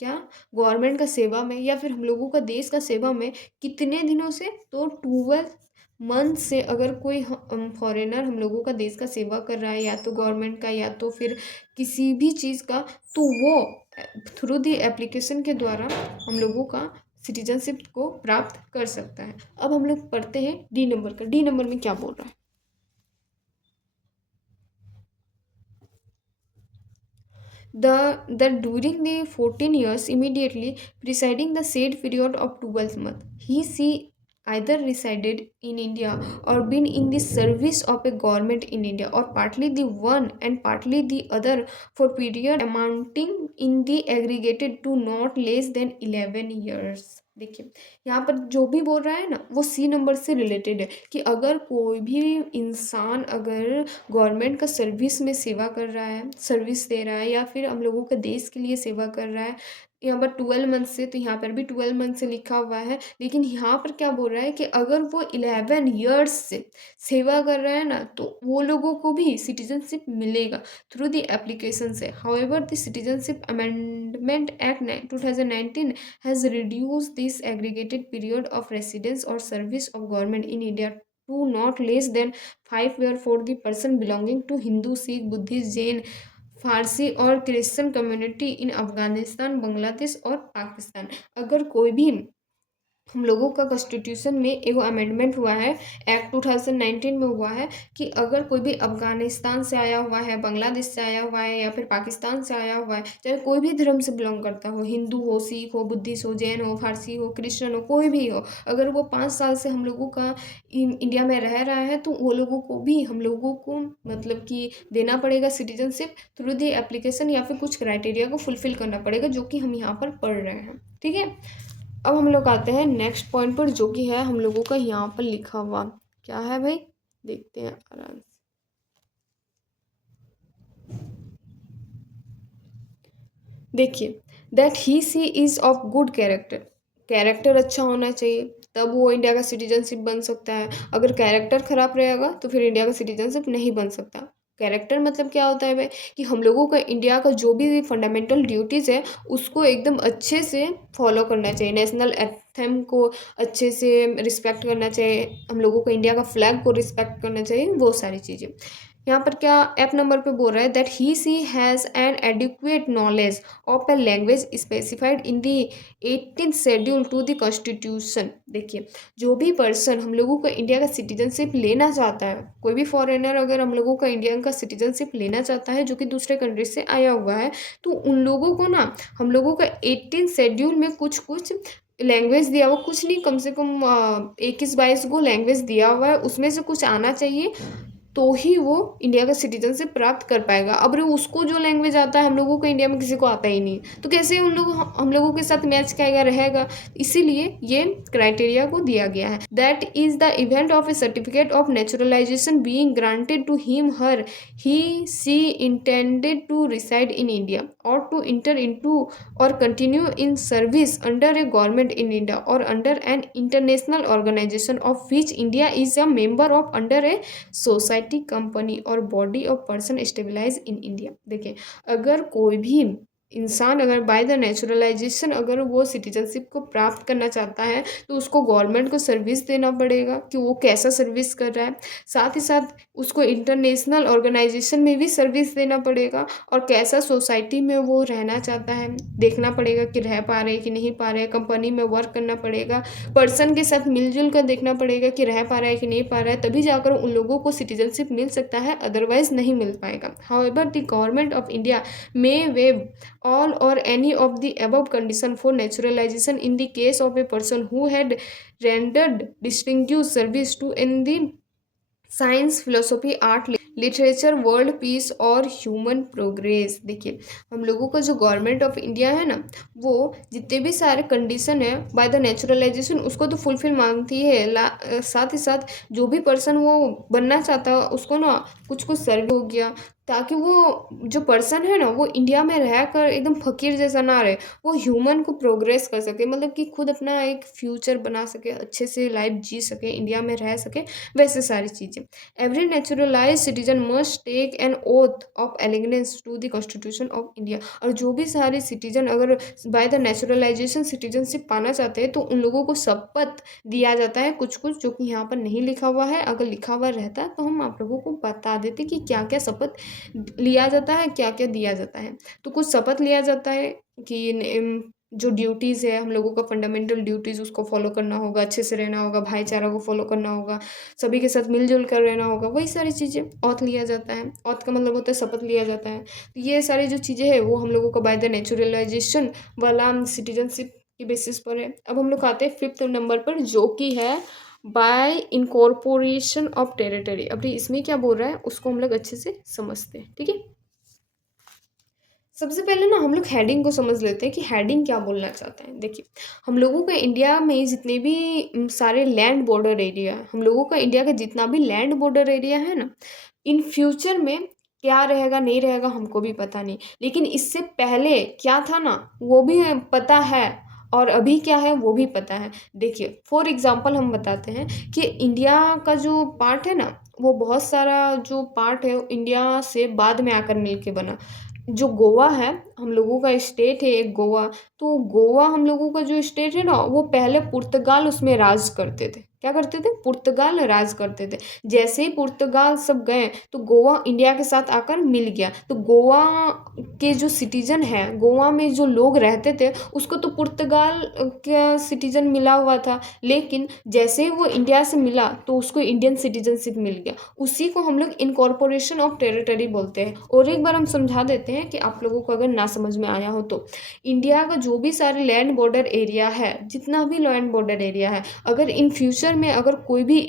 क्या गवर्नमेंट का सेवा में या फिर हम लोगों का देश का सेवा में कितने दिनों से, तो 12 मंथ से अगर कोई फॉरेनर हम लोगों का देश का सेवा कर रहा है, या तो गवर्नमेंट का या तो फिर किसी भी चीज़ का, तो वो थ्रू दी एप्लीकेशन के द्वारा हम लोगों का सिटीजनशिप को प्राप्त कर सकता है। अब हम लोग पढ़ते हैं डी नंबर का। डी नंबर में क्या बोल रहा है। that during the 14 years immediately preceding the said period of 12 month, he either resided in India or been in the service of a government in India, or partly the one and partly the other, for period amounting in the aggregated to not less than 11 years. देखिए यहाँ पर जो भी बोल रहा है ना वो सी नंबर से रिलेटेड है कि अगर कोई भी इंसान अगर गवर्नमेंट का सर्विस में सेवा कर रहा है, सर्विस दे रहा है, या फिर हम लोगों के देश के लिए सेवा कर रहा है, यहाँ पर 12 मंथ से, तो यहाँ पर भी 12 मंथ से लिखा हुआ है, लेकिन यहाँ पर क्या बोल रहा है कि अगर वो 11 years से सेवा कर रहा है ना तो वो लोगों को भी सिटीजनशिप मिलेगा थ्रू द एप्लीकेशन से। However the citizenship amendment act 2019 has reduce this aggregated period of residence or service of government in India to not less than 5 year for the person belonging to Hindu, Sikh, Buddhist, Jain, फारसी और Christian community in Afghanistan, Bangladesh और पाकिस्तान। अगर कोई भी हम लोगों का constitution में एगो अमेंडमेंट हुआ है, एक्ट 2019 में हुआ है कि अगर कोई भी अफगानिस्तान से आया हुआ है, बांग्लादेश से आया हुआ है या फिर पाकिस्तान से आया हुआ है, चाहे कोई भी धर्म से बिलोंग करता हो, हिंदू हो, सिख हो, बुद्धिस्ट हो, जैन हो, फारसी हो, क्रिश्चियन हो, कोई भी हो, अगर वो 5 साल से हम लोगों का इंडिया में रह रहा है तो वो लोगों को भी हम लोगों को मतलब कि देना पड़ेगा सिटीजनशिप थ्रू द एप्लीकेशन, या फिर कुछ क्राइटेरिया को फुलफिल करना पड़ेगा जो कि हम यहाँ पर पढ़ रहे हैं। ठीक है, अब हम लोग आते हैं नेक्स्ट पॉइंट पर, जो कि है हम लोगों का यहाँ पर लिखा हुआ क्या है भाई, देखते हैं आराम से। देखिए, that he she is of good character, character अच्छा होना चाहिए तब वो इंडिया का सिटीजनशिप बन सकता है। अगर कैरेक्टर ख़राब रहेगा तो फिर इंडिया का सिटीजनशिप नहीं बन सकता। कैरेक्टर मतलब क्या होता है भाई कि हम लोगों का इंडिया का जो भी फंडामेंटल ड्यूटीज़ है उसको एकदम अच्छे से फॉलो करना चाहिए, नेशनल एंथम को अच्छे से रिस्पेक्ट करना चाहिए, हम लोगों को इंडिया का फ्लैग को रिस्पेक्ट करना चाहिए, वो सारी चीज़ें। यहाँ पर क्या एप नंबर पे बोल रहा है, that he she has an adequate knowledge of a language specified in the 18th schedule to the constitution. देखिए, जो भी पर्सन हम लोगों का इंडिया का सिटीजनशिप लेना चाहता है, कोई भी फॉरेनर अगर हम लोगों का इंडिया का सिटीजनशिप लेना चाहता है जो कि दूसरे कंट्री से आया हुआ है, तो उन लोगों को ना हम लोगों का 18th शेड्यूल में कुछ कुछ लैंग्वेज दिया हुआ, कुछ नहीं कम से कम 21-22 को लैंग्वेज दिया हुआ है, उसमें से कुछ आना चाहिए तो ही वो इंडिया का सिटीजनशिप प्राप्त कर पाएगा। अब उसको जो लैंग्वेज आता है हम लोगों को इंडिया में किसी को आता ही नहीं, तो कैसे हम लोगों के साथ मैच करेगा रहेगा, इसीलिए ये क्राइटेरिया को दिया गया है। That is the event of a certificate of naturalization being granted to him her he she intended to reside in India or to enter into or continue in service under a government in India or under an international organization of which India is a member of under a society, company or body of person stabilize in India. देखिए, अगर कोई भी इंसान अगर by the naturalisation अगर वो citizenship को प्राप्त करना चाहता है तो उसको गवर्नमेंट को सर्विस देना पड़ेगा कि वो कैसा सर्विस कर रहा है, साथ ही साथ उसको इंटरनेशनल ऑर्गेनाइजेशन में भी सर्विस देना पड़ेगा और कैसा सोसाइटी में वो रहना चाहता है देखना पड़ेगा कि रह पा रहे कि नहीं पा रहे, कंपनी में वर्क करना पड़ेगा, पर्सन के साथ मिलजुल कर देखना पड़ेगा कि रह पा रहा है कि नहीं पा रहा है, तभी जाकर उन लोगों को सिटीजनशिप मिल सकता है, अदरवाइज नहीं मिल पाएगा। However the government of India may wave all or any of the above condition for naturalization in the case of a person who had rendered distinguished service to in the science, philosophy, art, literature, world peace और human progress. देखिए, हम लोगों का जो government of India है ना वो जितने भी सारे कंडीशन है बाय द नेचुरलाइजेशन उसको तो फुलफिल मांगती है, साथ ही साथ जो भी पर्सन वो बनना चाहता है उसको ना कुछ कुछ सर्वे हो गया ताकि वो जो पर्सन है ना वो इंडिया में रहकर एकदम फ़कीर जैसा ना रहे, वो ह्यूमन को प्रोग्रेस कर सके, मतलब कि खुद अपना एक फ्यूचर बना सके, अच्छे से लाइफ जी सके, इंडिया में रह सके, वैसे सारी चीज़ें। Every naturalize citizen must take an oath of allegiance to the constitution of India. और जो भी सारे सिटीजन अगर बाय द नेचुरलाइजेशन सिटीजनशिप पाना चाहते हैं तो उन लोगों को शपथ दिया जाता है, कुछ कुछ जो कि यहाँ पर नहीं लिखा हुआ है, अगर लिखा हुआ रहता तो हम आप लोगों को बता देते कि क्या क्या शपथ लिया जाता है, क्या क्या दिया जाता है। तो कुछ शपथ लिया जाता है कि जो ड्यूटीज़ है हम लोगों का, फंडामेंटल ड्यूटीज़, उसको फॉलो करना होगा, अच्छे से रहना होगा, भाईचारा को फॉलो करना होगा, सभी के साथ मिलजुल कर रहना होगा, वही सारी चीज़ें ऑथ लिया जाता है। ऑथ का मतलब होता है शपथ लिया जाता है। तो ये सारी जो चीज़ें हैं वो हम लोगों का बाय द नेचुरलाइजेशन वाला सिटीजनशिप के बेसिस पर है। अब हम लोग आते हैं 5th नंबर पर, जो कि है बाय इनकॉर्पोरेशन ऑफ टेरिटरी। अभी इसमें क्या बोल रहा है उसको हम लोग अच्छे से समझते हैं, ठीक है। सबसे पहले ना हम लोग हेडिंग को समझ लेते हैं कि हेडिंग क्या बोलना चाहते हैं। देखिए, हम लोगों का इंडिया में जितने भी सारे लैंड बॉर्डर एरिया है, हम लोगों का इंडिया का जितना भी लैंड बॉर्डर एरिया है ना, इन फ्यूचर में क्या रहेगा नहीं रहेगा हमको भी पता नहीं, लेकिन इससे पहले क्या था ना वो भी पता है, और अभी क्या है वो भी पता है। देखिए, फॉर एग्जांपल हम बताते हैं कि इंडिया का जो पार्ट है ना, वो बहुत सारा जो पार्ट है इंडिया से बाद में आकर मिलके बना। जो गोवा है, हम लोगों का स्टेट है एक गोवा, तो गोवा हम लोगों का जो स्टेट है ना, वो पहले पुर्तगाल उसमें राज करते थे। क्या करते थे? पुर्तगाल राज करते थे। जैसे ही पुर्तगाल सब गए तो गोवा इंडिया के साथ आकर मिल गया। तो गोवा के जो सिटीजन है, गोवा में जो लोग रहते थे, उसको तो पुर्तगाल का सिटीजन मिला हुआ था, लेकिन जैसे ही वो इंडिया से मिला तो उसको इंडियन सिटीजनशिप मिल गया। उसी को हम लोग इनकॉर्पोरेशन ऑफ टेरिटरी बोलते हैं। और एक बार हम समझा देते हैं कि आप लोगों को अगर ना समझ में आया हो तो, इंडिया का जो भी सारे लैंड बॉर्डर एरिया है, जितना भी लैंड बॉर्डर एरिया है, अगर इन फ्यूचर में अगर कोई भी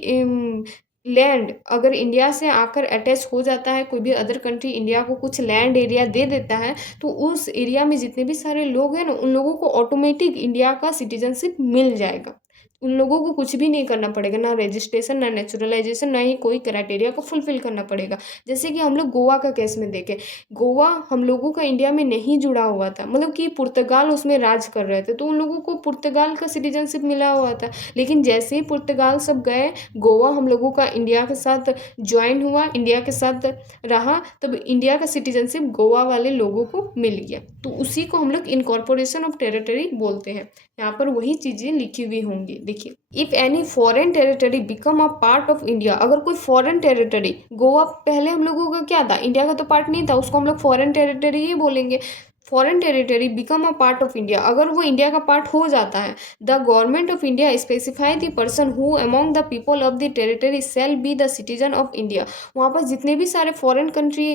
लैंड अगर इंडिया से आकर अटैच हो जाता है, कोई भी अदर कंट्री इंडिया को कुछ लैंड एरिया दे देता है, तो उस एरिया में जितने भी सारे लोग हैं ना, उन लोगों को ऑटोमेटिक इंडिया का सिटीजनशिप मिल जाएगा। उन लोगों को कुछ भी नहीं करना पड़ेगा, ना रजिस्ट्रेशन, ना नेचुरलाइजेशन, ना ही कोई क्राइटेरिया को फुलफिल करना पड़ेगा। जैसे कि हम लोग गोवा का केस में देखें, गोवा हम लोगों का इंडिया में नहीं जुड़ा हुआ था, मतलब कि पुर्तगाल उसमें राज कर रहे थे, तो उन लोगों को पुर्तगाल का सिटीजनशिप मिला हुआ था। लेकिन जैसे ही पुर्तगाल सब गए, गोवा हम लोगों का इंडिया के साथ ज्वाइन हुआ, इंडिया के साथ रहा, तब इंडिया का सिटीजनशिप गोवा वाले लोगों को मिल गया। तो उसी को हम लोग इनकॉर्पोरेशन ऑफ टेरिटरी बोलते हैं। यहाँ पर वही चीज़ें लिखी हुई होंगी। देखिए, if any foreign territory become a part of India, अगर कोई फॉरेन टेरिटरी, गोवा पहले हम लोगों का क्या था, इंडिया का तो पार्ट नहीं था, उसको हम लोग फॉरेन टेरिटरी ही बोलेंगे। Foreign territory become a part of India, अगर वो इंडिया का पार्ट हो जाता है, the government of India specify the person who among the people of the territory shall be the citizen of India. वहाँ पर जितने भी सारे फॉरेन कंट्री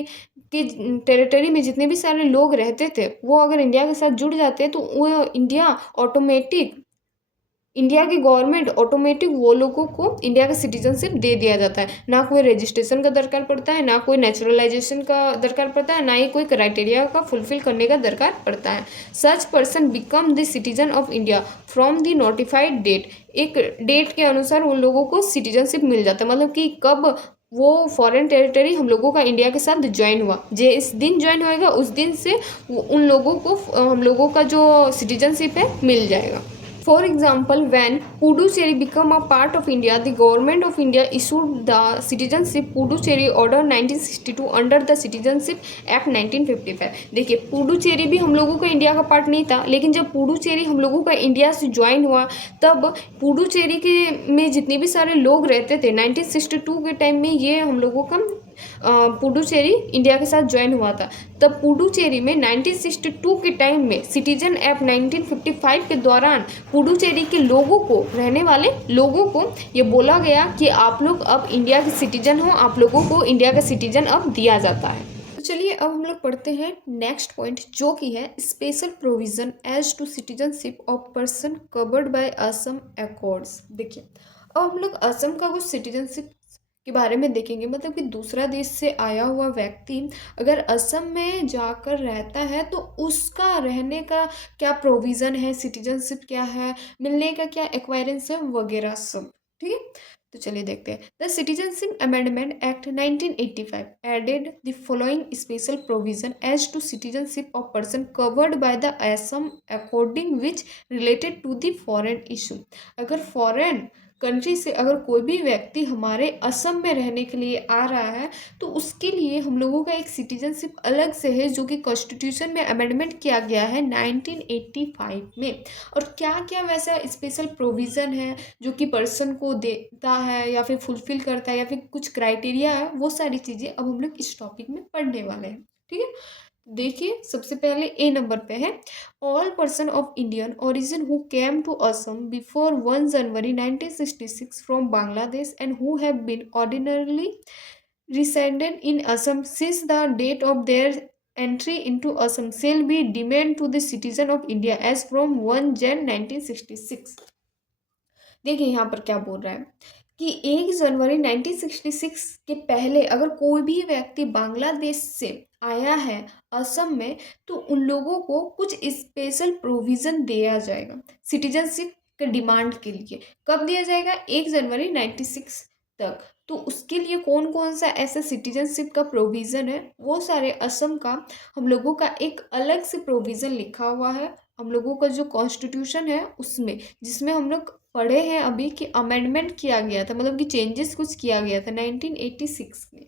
कि टेरिटरी में जितने भी सारे लोग रहते थे, वो अगर इंडिया के साथ जुड़ जाते तो वो इंडिया की गवर्नमेंट ऑटोमेटिक वो लोगों को इंडिया का सिटीजनशिप दे दिया जाता है। ना कोई रजिस्ट्रेशन का दरकार पड़ता है, ना कोई नेचुरलाइजेशन का दरकार पड़ता है, ना ही कोई क्राइटेरिया का फुलफिल करने का दरकार पड़ता है। Such person become the citizen of India from the notified date. एक डेट के अनुसार उन लोगों को सिटीजनशिप मिल जाता है, मतलब कि कब वो फॉरेन टेरिटरी हम लोगों का इंडिया के साथ ज्वाइन हुआ, जिस दिन ज्वाइन होएगा उस दिन से उन लोगों को हम लोगों का जो सिटीजनशिप है मिल जाएगा। For example, when Puducherry became a part of India, the government of India issued the Citizenship Puducherry Order 1962 under the Citizenship Act 1955। देखिए, पुडुचेरी भी हम लोगों का इंडिया का पार्ट नहीं था, लेकिन जब पुडुचेरी हम लोगों का इंडिया से ज्वाइन हुआ, तब पुडुचेरी के में जितने भी सारे लोग रहते थे 1962 के टाइम में, ये हम लोगों का पुडुचेरी इंडिया के साथ ज्वाइन हुआ था। तब पुडुचेरी में 1962 के टाइम में सिटीजन एक्ट 1955 के दौरान पुडुचेरी के लोगों को, रहने वाले लोगों को ये बोला गया कि आप लोग अब इंडिया के सिटीजन हो, आप लोगों को इंडिया का सिटीजन अब दिया जाता है। तो चलिए अब हम लोग पढ़ते हैं नेक्स्ट पॉइंट, जो कि है special provision as to citizenship of person covered by Assam accords. देखिए, अब हम लोग असम का कुछ सिटीजनशिप के बारे में देखेंगे, मतलब कि दूसरा देश से आया हुआ व्यक्ति अगर असम में जाकर रहता है तो उसका रहने का क्या प्रोविज़न है, सिटीजनशिप क्या है, मिलने का क्या एक्वायरेंस है, वगैरह सब। ठीक है, तो चलिए देखते हैं। The citizenship amendment act 1985 added the following special provision as to citizenship of person covered by the Assam according which related to the foreign issue. अगर फॉरेन कंट्री से अगर कोई भी व्यक्ति हमारे असम में रहने के लिए आ रहा है, तो उसके लिए हम लोगों का एक सिटीजनशिप अलग से है, जो कि कॉन्स्टिट्यूशन में अमेंडमेंट किया गया है 1985 में। और क्या क्या वैसा स्पेशल प्रोविज़न है जो कि पर्सन को देता है या फिर फुलफिल करता है, या फिर कुछ क्राइटेरिया है, वो सारी चीज़ें अब हम लोग इस टॉपिक में पढ़ने वाले हैं। ठीक है, देखिए सबसे पहले ए नंबर पे है, all person of Indian origin who came to Assam before 1 January 1966 from Bangladesh and who have been ordinarily resident in Assam since the date of their entry into Assam shall be deemed to the citizen of India as from 1 Jan 1966। देखिए यहाँ पर क्या बोल रहा है कि 1 January 1966 के पहले अगर कोई भी व्यक्ति बांग्लादेश से आया है असम में तो उन लोगों को कुछ स्पेशल प्रोविज़न दिया जाएगा सिटीजनशिप के डिमांड के लिए। कब दिया जाएगा? 1 जनवरी 1996 तक। तो उसके लिए कौन कौन सा ऐसा सिटीजनशिप का प्रोविज़न है वो सारे असम का हम लोगों का एक अलग से प्रोविज़न लिखा हुआ है हम लोगों का जो कॉन्स्टिट्यूशन है उसमें, जिसमें हम लोग पढ़े हैं अभी कि अमेंडमेंट किया गया था, मतलब कि चेंजेस कुछ किया गया था 1986 में।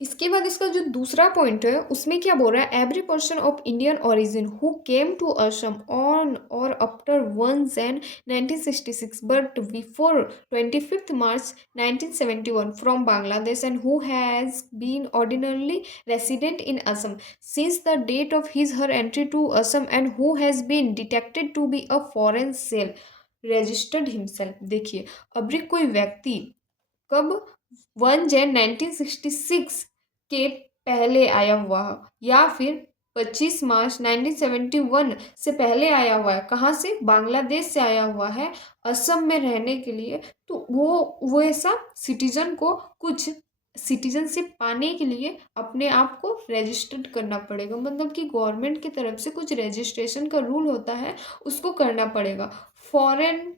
इसके बाद इसका जो दूसरा पॉइंट है उसमें क्या बोल रहा है, every person of Indian origin who came to Assam on or after 1 Jan 1966 but before 25 March 1971 from Bangladesh and who has been ordinarily resident in Assam since the date of his her entry to Assam and who has been detected to be a foreign cell registered himself. देखिए अभी कोई व्यक्ति कब 1 Jan 1966 के पहले आया हुआ है या फिर 25 मार्च 1971 से पहले आया हुआ है, कहाँ से? बांग्लादेश से आया हुआ है असम में रहने के लिए, तो वो ऐसा सिटीजन को कुछ सिटीजनशिप पाने के लिए अपने आप को रजिस्टर्ड करना पड़ेगा, मतलब कि गवर्नमेंट की तरफ से कुछ रजिस्ट्रेशन का रूल होता है उसको करना पड़ेगा फॉरेन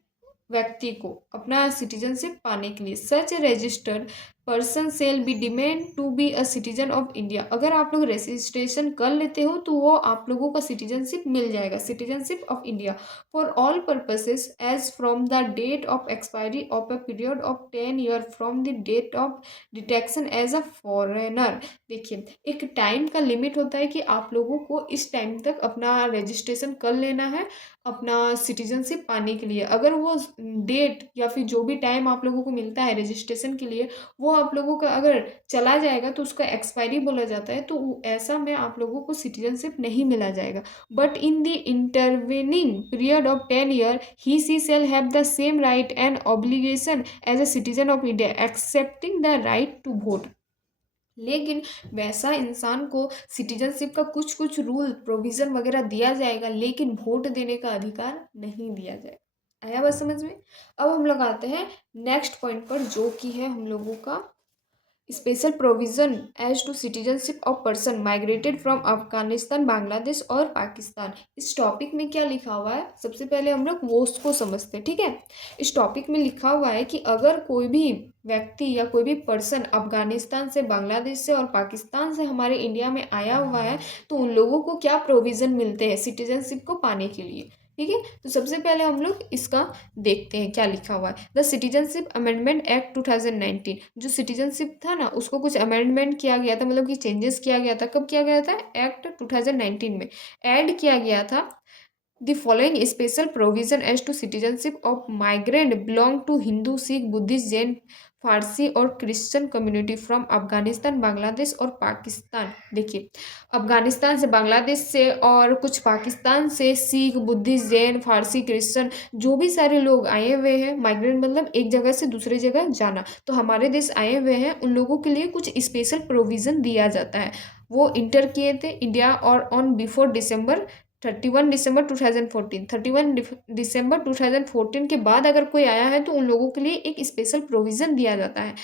व्यक्ति को अपना सिटीजनशिप पाने के लिए। Such registered person shall be deemed to be a citizen of India. अगर आप लोग रजिस्ट्रेशन कर लेते हो तो वो आप लोगों का सिटीजनशिप मिल जाएगा, citizenship of India for all purposes as from the date of expiry of a period of 10 year from the date of detection as a foreigner. देखिए एक टाइम का लिमिट होता है कि आप लोगों को इस टाइम तक अपना रजिस्ट्रेशन कर लेना है अपना सिटीजनशिप पाने के लिए। अगर वो डेट या फिर जो भी टाइम आप लोगों को मिलता है रजिस्ट्रेशन के लिए वो आप लोगों का अगर चला जाएगा तो उसका एक्सपायरी बोला जाता है, तो ऐसा में आप लोगों को सिटीजनशिप नहीं मिला जाएगा। But in the intervening period of 10 year he she shall have the same right and obligation as a citizen of India excepting the right to vote. लेकिन वैसा इंसान को सिटीजनशिप का कुछ कुछ रूल प्रोविज़न वगैरह दिया जाएगा लेकिन वोट देने का अधिकार नहीं दिया जाएगा। आया बात समझ में? अब हम लोग आते हैं नेक्स्ट पॉइंट पर जो कि है हम लोगों का special provision as to citizenship of person migrated from Afghanistan Bangladesh और पाकिस्तान। इस टॉपिक में क्या लिखा हुआ है सबसे पहले हम लोग वो उसको समझते हैं, ठीक है। इस टॉपिक में लिखा हुआ है कि अगर कोई भी व्यक्ति या कोई भी पर्सन अफगानिस्तान से बांग्लादेश से और पाकिस्तान से हमारे इंडिया में आया हुआ है तो उन लोगों को क्या प्रोविज़न मिलते हैं सिटीजनशिप को पाने के लिए, ठीक है। तो सबसे पहले हम लोग इसका देखते हैं क्या लिखा हुआ है। द सिटीजनशिप अमेंडमेंट एक्ट 2019, जो सिटीजनशिप था ना उसको कुछ अमेंडमेंट किया गया था, मतलब कि चेंजेस किया गया था। कब किया गया था? एक्ट 2019 में ऐड किया गया था। The following special provision as to citizenship of migrant belong to Hindu, Sikh, Buddhist, Jain, फारसी और Christian community from Afghanistan Bangladesh और पाकिस्तान। देखिए अफगानिस्तान से बांग्लादेश से और कुछ पाकिस्तान से सिख बुद्धिस्ट जैन फारसी क्रिश्चियन जो भी सारे लोग आए हुए हैं, माइग्रेंट मतलब एक जगह से दूसरे जगह जाना, तो हमारे देश आए हुए हैं उन लोगों के लिए कुछ स्पेशल प्रोविज़न दिया जाता है। वो इंटर किए थे India or on before December 31 दिसंबर 2014 के बाद अगर कोई आया है तो उन लोगों के लिए एक स्पेशल प्रोविज़न दिया जाता है।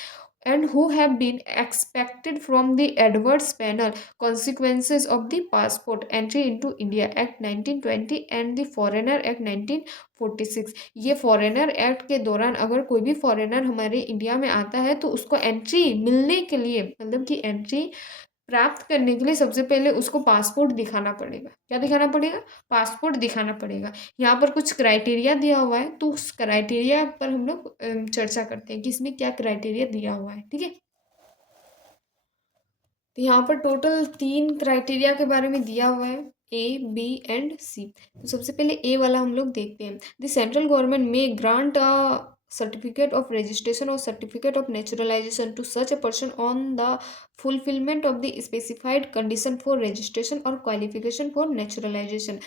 And who have been expected from the adverse panel consequences of the passport entry into India act 1920 and the foreigner act 1946। ये फॉरेनर एक्ट के दौरान अगर कोई भी फॉरेनर हमारे इंडिया में आता है तो उसको एंट्री मिलने के लिए, मतलब कि एंट्री प्राप्त करने के लिए सबसे पहले उसको पासपोर्ट दिखाना पड़ेगा। क्या दिखाना पड़ेगा? पासपोर्ट दिखाना पड़ेगा। यहाँ पर कुछ क्राइटेरिया दिया हुआ है तो उस क्राइटेरिया पर हम लोग चर्चा करते हैं कि इसमें क्या क्राइटेरिया दिया हुआ है, ठीक है। तो यहाँ पर टोटल 3 क्राइटेरिया के बारे में दिया हुआ है, ए बी एंड सी। तो सबसे पहले ए वाला हम लोग देखते हैं। The central government may grant certificate of registration or certificate of naturalization to such a person on the fulfillment of the specified condition for registration or qualification for naturalization।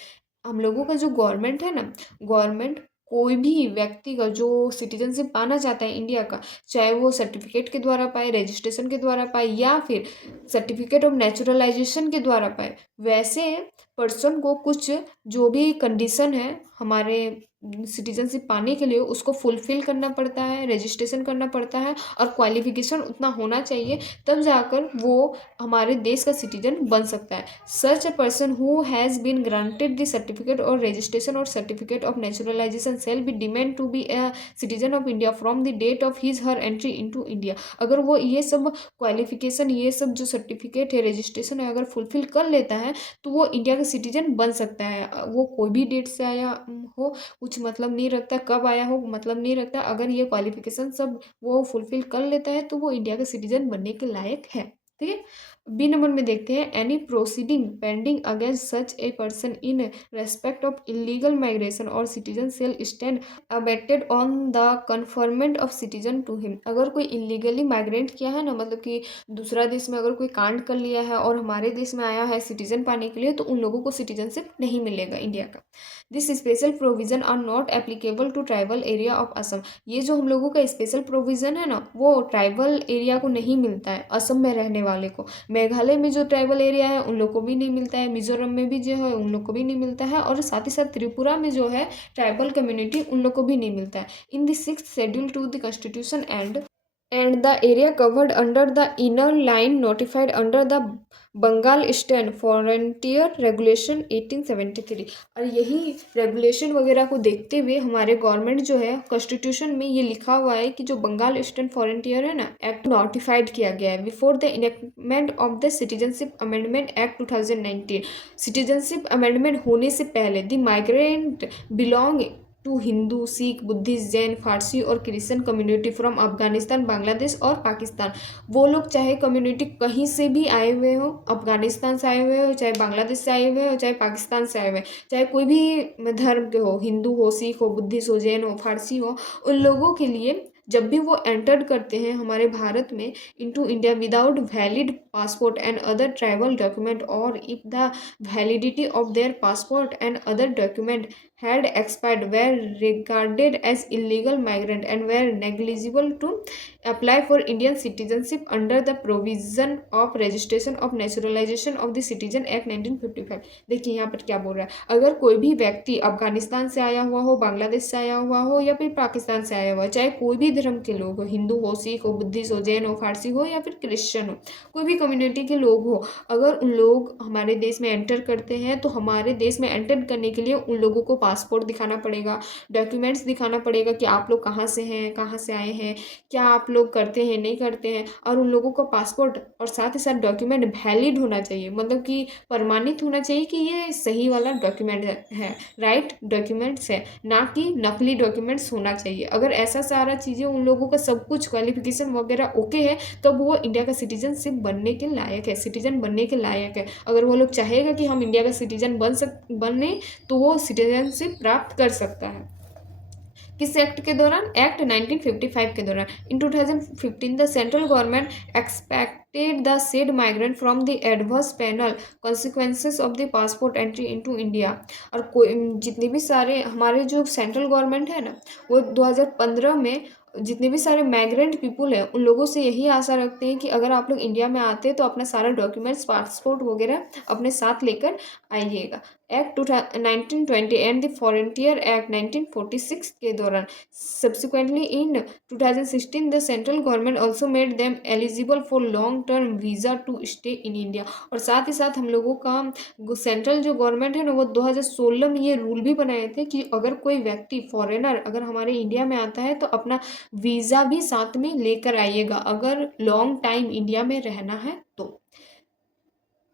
हम लोगों का जो गवर्नमेंट है ना, गवर्नमेंट कोई भी व्यक्ति का जो सिटीजनशिप पाना चाहता है इंडिया का, चाहे वो सर्टिफिकेट के द्वारा पाए, रजिस्ट्रेशन के द्वारा पाए या फिर सर्टिफिकेट ऑफ नेचुरलाइजेशन के द्वारा पाए, वैसे पर्सन को कुछ जो भी कंडीशन है हमारे सिटीजनशिप पाने के लिए उसको फुलफिल करना पड़ता है, रजिस्ट्रेशन करना पड़ता है और क्वालिफिकेशन उतना होना चाहिए, तब जाकर वो हमारे देश का सिटीजन बन सकता है। Such a person who has been granted the certificate or registration or certificate of naturalization shall be deemed to be a citizen of India from the date of his her entry into India. अगर वो ये सब qualification, ये सब जो certificate है, registration है, अगर फुलफिल कर लेता है तो वो इंडिया का सिटीजन बन सकता है। वो कोई भी डेट से आया हो, कुछ मतलब नहीं रखता, कब आया हो मतलब नहीं रखता, अगर ये क्वालिफिकेशन सब वो फुलफिल कर लेता है तो वो इंडिया का सिटीजन बनने के लायक है। ठीक है। बी नंबर में देखते हैं, any proceeding pending against such a person in respect of illegal migration or citizen shall stand abated on the conferment of citizen to him. अगर कोई इलीगली माइग्रेट किया है ना, मतलब कि दूसरा देश में अगर कोई कांड कर लिया है और हमारे देश में आया है सिटीजन पाने के लिए, तो उन लोगों को सिटीजनशिप नहीं मिलेगा इंडिया का। This special provision are not applicable to tribal area of Assam. ये जो हम लोगों का स्पेशल प्रोविजन है ना, वो ट्राइबल एरिया को नहीं मिलता है, असम में रहने वाले को। मेघालय में जो ट्राइबल एरिया है उन लोग को भी नहीं मिलता है, मिजोरम में भी जो है उन लोग को भी नहीं मिलता है, और साथ ही साथ त्रिपुरा में जो है ट्राइबल कम्युनिटी उन लोग को भी नहीं मिलता है। In the 6th schedule to the constitution and the area covered under the inner line notified under the Bengal stand frontier regulation 1873। और यही रेगुलेशन वगैरह को देखते हुए हमारे गवर्नमेंट जो है कॉन्स्टिट्यूशन में ये लिखा हुआ है कि जो बंगाल स्टैंड फ्रंटियर है ना एक्ट नोटिफाइड किया गया है before the enactment of the citizenship amendment act 2019। Citizenship amendment होने से पहले the migrant belong to Hindu, Sikh, Buddhist, Jain, फारसी और Christian community from Afghanistan, Bangladesh और पाकिस्तान। वो लोग चाहे कम्युनिटी कहीं से भी आए हुए हो, अफगानिस्तान से आए हुए हो, चाहे बांग्लादेश से आए हुए हो, चाहे पाकिस्तान से आए हुए, चाहे कोई भी धर्म के हो, हिंदू हो, सिख हो, बुद्धिस्ट हो, जैन हो, फारसी हो, उन लोगों के लिए जब भी वो एंटर करते हैं हमारे भारत में into India without valid passport and other travel document, और if the validity of their passport and other document had expired were regarded as illegal migrant and were negligible to apply for Indian citizenship under the provision of registration of naturalization of the Citizen Act 1955। देखिए यहाँ पर क्या बोल रहा है, अगर कोई भी व्यक्ति अफगानिस्तान से आया हुआ हो, बांग्लादेश से आया हुआ हो या फिर पाकिस्तान से आया हुआ, चाहे कोई भी धर्म के लोग हो, हिंदू हो, सिख हो, बुद्धिस्ट हो, जैन हो, फारसी हो या फिर क्रिश्चियन हो, कोई भी कम्युनिटी के लोग हो, अगर उन लोग हमारे देश में एंटर करते हैं तो हमारे देश में एंटर करने के लिए उन लोगों को पासपोर्ट दिखाना पड़ेगा, डॉक्यूमेंट्स दिखाना पड़ेगा कि आप लोग कहाँ से हैं, कहाँ से आए हैं, क्या आप लोग करते हैं, नहीं करते हैं, और उन लोगों का पासपोर्ट और साथ ही साथ डॉक्यूमेंट वैलिड होना चाहिए, मतलब कि प्रमाणित होना चाहिए कि ये सही वाला डॉक्यूमेंट है, राइट डॉक्यूमेंट्स है, ना कि नकली डॉक्यूमेंट्स होना चाहिए। अगर ऐसा सारा चीज़ें उन लोगों का सब कुछ क्वालिफिकेशन वगैरह ओके है तब वो इंडिया का सिटीजनशिप बनने के लायक है, सिटीजन बनने के लायक है। अगर वो लोग चाहेगा कि हम इंडिया का सिटीजन बने तो वो सिटीजनशिप प्राप्त कर सकता है। किस एक्ट के दौरान? एक्ट 1955 के दौरान। In 2015 the central government expected the said migrant from the adverse penal consequences of the passport entry into India. और कोई जितने भी सारे हमारे जो सेंट्रल गवर्नमेंट है ना, वो 2015 में जितने भी सारे माइग्रेंट पीपुल हैं उन लोगों से यही आशा रखते हैं कि अगर आप लोग इंडिया में आते हैं तो अपना सारा डॉक्यूमेंट्स, पासपोर्ट वगैरह अपने साथ लेकर आइएगा। Act 1920 and the frontier act 1946 के दौरान। Subsequently in 2016 the central government also made them eligible for long term visa to stay in India. और साथ ही साथ हम लोगों का सेंट्रल जो गवर्नमेंट है ना, वो 2016 में ये रूल भी बनाए थे कि अगर कोई व्यक्ति फॉरेनर अगर हमारे इंडिया में आता है तो अपना वीज़ा भी साथ में लेकर आइएगा अगर लॉन्ग टाइम इंडिया में रहना है तो।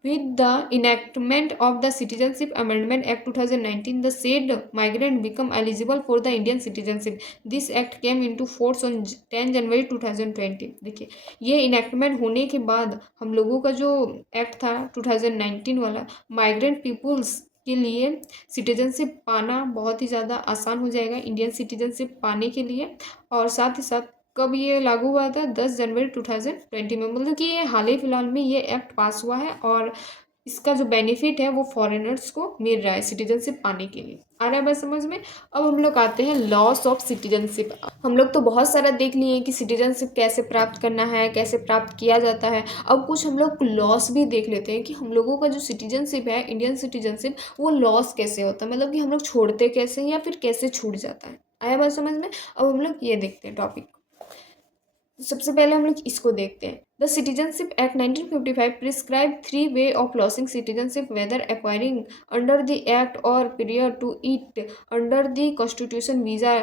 With the enactment of the Citizenship Amendment Act 2019, the said migrant become eligible for the Indian citizenship. This act came into force on 10 जनवरी 2020। देखिए ये इनेक्टमेंट होने के बाद हम लोगों का जो एक्ट था 2019 वाला, माइग्रेंट पीपुल्स के लिए सिटीजनशिप पाना बहुत ही ज़्यादा आसान हो जाएगा इंडियन सिटीजनशिप पाने के लिए। और साथ ही साथ कब ये लागू हुआ था? 10 जनवरी 2020 में, मतलब कि ये हाल ही फिलहाल में ये एक्ट पास हुआ है और इसका जो बेनिफिट है वो फॉरेनर्स को मिल रहा है सिटीजनशिप पाने के लिए। आ रहा है बात समझ में? अब हम लोग आते हैं लॉस ऑफ सिटीजनशिप। हम लोग तो बहुत सारा देख लिए हैं कि सिटीजनशिप कैसे प्राप्त करना है, कैसे प्राप्त किया जाता है। अब कुछ हम लोग लॉस भी देख लेते हैं कि हम लोगों का जो सिटीजनशिप है, इंडियन सिटीजनशिप, वो लॉस कैसे होता है, मतलब कि हम लोग छोड़ते कैसे हैं या फिर कैसे छूट जाता है। आया बात समझ में? अब हम लोग ये देखते हैं टॉपिक। सबसे पहले हम लोग इसको देखते हैं। The citizenship act 1955 prescribe 3 way of losing citizenship whether acquiring under the act और prior to it under the constitution viz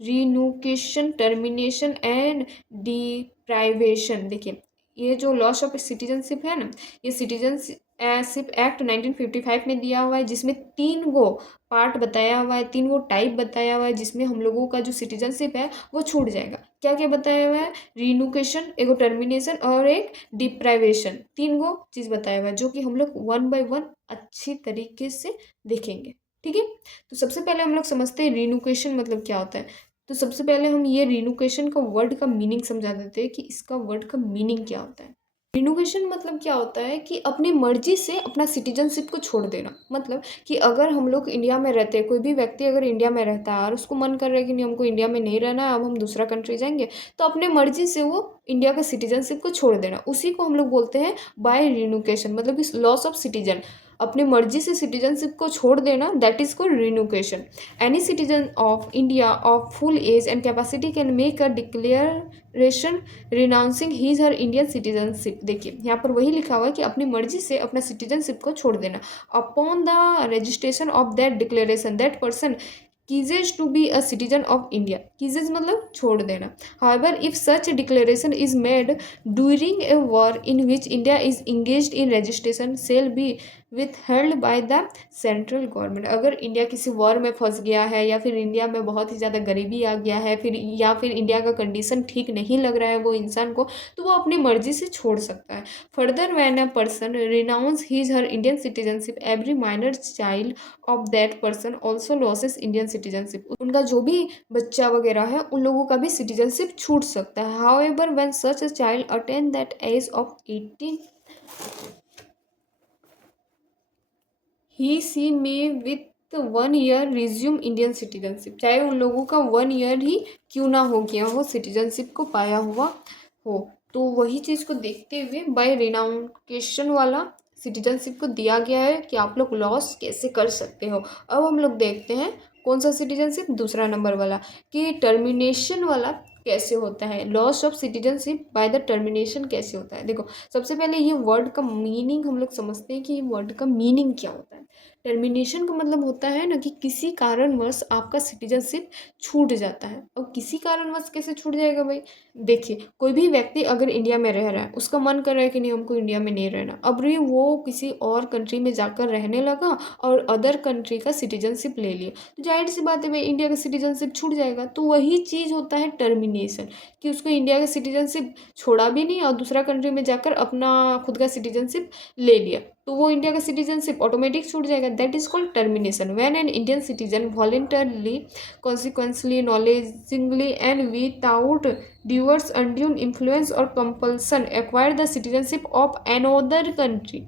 renunciation termination and deprivation. देखिए ये जो लॉस ऑफ सिटीजनशिप है ना, ये सिटीजनशिप एक्ट 1955 में दिया हुआ है, जिसमें 3 गो पार्ट बताया हुआ है, 3 गो टाइप बताया हुआ है, जिसमें हम लोगों का जो सिटीजनशिप है वो छूट जाएगा। क्या क्या बताया हुआ है? रिनुकेशन, एगो टर्मिनेशन और एक डिप्राइवेशन। 3 गो चीज़ बताया हुआ है जो कि हम लोग 1 बाय 1 अच्छी तरीके से देखेंगे। ठीक है, तो सबसे पहले हम लोग समझते हैं रिनुकेशन मतलब क्या होता है। तो सबसे पहले हम ये रिनुकेशन का वर्ड का मीनिंग समझा देते हैं कि इसका वर्ड का मीनिंग क्या होता है। रिनोवेशन मतलब क्या होता है कि अपनी मर्जी से अपना सिटीजनशिप को छोड़ देना। मतलब कि अगर हम लोग इंडिया में रहते हैं, कोई भी व्यक्ति अगर इंडिया में रहता है और उसको मन कर रहा है कि नहीं हमको इंडिया में नहीं रहना है, अब हम दूसरा कंट्री जाएंगे, तो अपने मर्जी से वो इंडिया का सिटीजनशिप को छोड़ देना, उसी को हम लोग बोलते हैं बाय रिनोकेशन, मतलब कि लॉस ऑफ सिटीजन। अपनी मर्जी से सिटीजनशिप को छोड़ देना, that is called renunciation. Any citizen of India of full age and capacity can make a declaration renouncing his her Indian citizenship. देखिए यहाँ पर वही लिखा हुआ है कि अपनी मर्जी से अपना सिटीजनशिप को छोड़ देना। Upon the registration of that declaration that person ceases to be a citizen of India. Ceases मतलब छोड़ देना। However if such declaration is made during a war in which India is engaged in registration shall be withheld by the central government. अगर India किसी war में फंस गया है या फिर इंडिया में बहुत ही ज़्यादा गरीबी आ गया है, फिर या फिर इंडिया का कंडीशन ठीक नहीं लग रहा है वो इंसान को, तो वो अपनी मर्जी से छोड़ सकता है। Further when a person renounce his her Indian citizenship every minor child of that person also loses Indian citizenship. उनका जो भी बच्चा वगैरह है उन लोगों का भी सिटीजनशिप छूट सकता है। However when such a child attain that age of 18 he she may with 1 year resume Indian citizenship. चाहे उन लोगों का 1 ईयर ही क्यों ना हो गया हो सिटीजनशिप को पाया हुआ हो, तो वही चीज़ को देखते हुए बाय रिनाउंकेशन वाला सिटीजनशिप को दिया गया है कि आप लोग लॉस कैसे कर सकते हो। अब हम लोग देखते हैं कौन सा सिटीजनशिप, दूसरा नंबर वाला, कि टर्मिनेशन वाला कैसे होता है। Loss of citizenship by the termination कैसे होता है। देखो सबसे पहले ये वर्ड का मीनिंग हम लोग समझते हैं कि ये वर्ड का मीनिंग क्या होता है। टर्मिनेशन का मतलब होता है ना कि किसी कारणवश आपका सिटीजनशिप छूट जाता है। अब किसी कारणवश कैसे छूट जाएगा भाई? देखिए कोई भी व्यक्ति अगर इंडिया में रह रहा है, उसका मन कर रहा है कि नहीं हमको इंडिया में नहीं रहना, अब ये वो किसी और कंट्री में जाकर रहने लगा और अदर कंट्री का सिटीजनशिप ले लिया, तो जाहिर सी बात है भाई इंडिया का सिटीजनशिप छूट जाएगा। तो वही चीज़ होता है टर्मिनेशन, कि उसको इंडिया का सिटीजनशिप छोड़ा भी नहीं और दूसरा कंट्री में जाकर अपना खुद का सिटीजनशिप ले लिया, तो वो इंडिया का सिटीजनशिप ऑटोमेटिक छूट जाएगा। That is called termination. When an Indian citizen voluntarily consequently knowledgeably and without diverse undue influence or compulsion acquire the citizenship of another country।